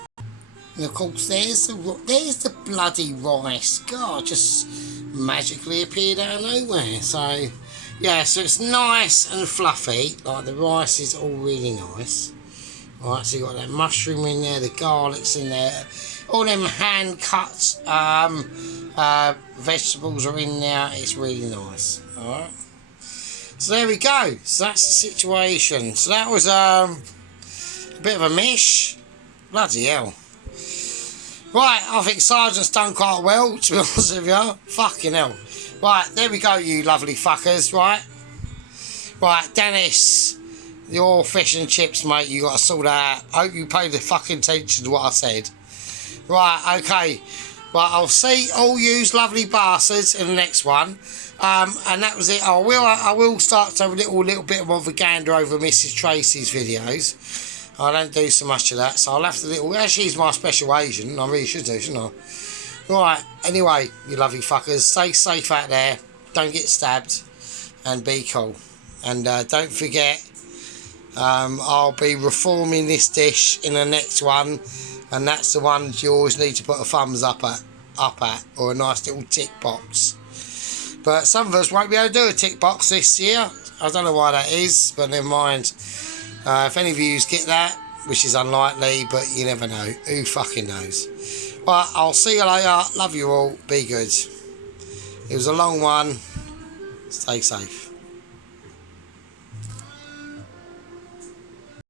And of course, there's the bloody rice. God, just magically appeared out of nowhere. So, yeah, so it's nice and fluffy. Like, the rice is all really nice. Right, so you've got that mushroom in there, the garlic's in there, all them hand cut vegetables are in there. It's really nice. Alright, so there we go. So that's the situation. So that was a bit of a mish. Bloody hell. Right, I think Sergeant's done quite well, to be honest with you. Fucking hell. Right, there we go, you lovely fuckers. Right, Dennis, your fish and chips, mate, you got to sort that out. I hope you paid the fucking attention to what I said. Right, okay. Right, I'll see all yous lovely bastards in the next one. And that was it. I will start to have a little bit of a gander over Mrs. Tracy's videos. I don't do so much of that, so I'll have to actually, it's my special agent. I really should do, shouldn't I? Right, anyway, you lovely fuckers, stay safe out there, don't get stabbed, and be cool. And don't forget, I'll be reforming this dish in the next one, and that's the one you always need to put a thumbs up at, or a nice little tick box. But some of us won't be able to do a tick box this year. I don't know why that is, but never mind. If any of you get that, which is unlikely, but you never know. Who fucking knows? Well, I'll see you later. Love you all. Be good. It was a long one. Stay safe.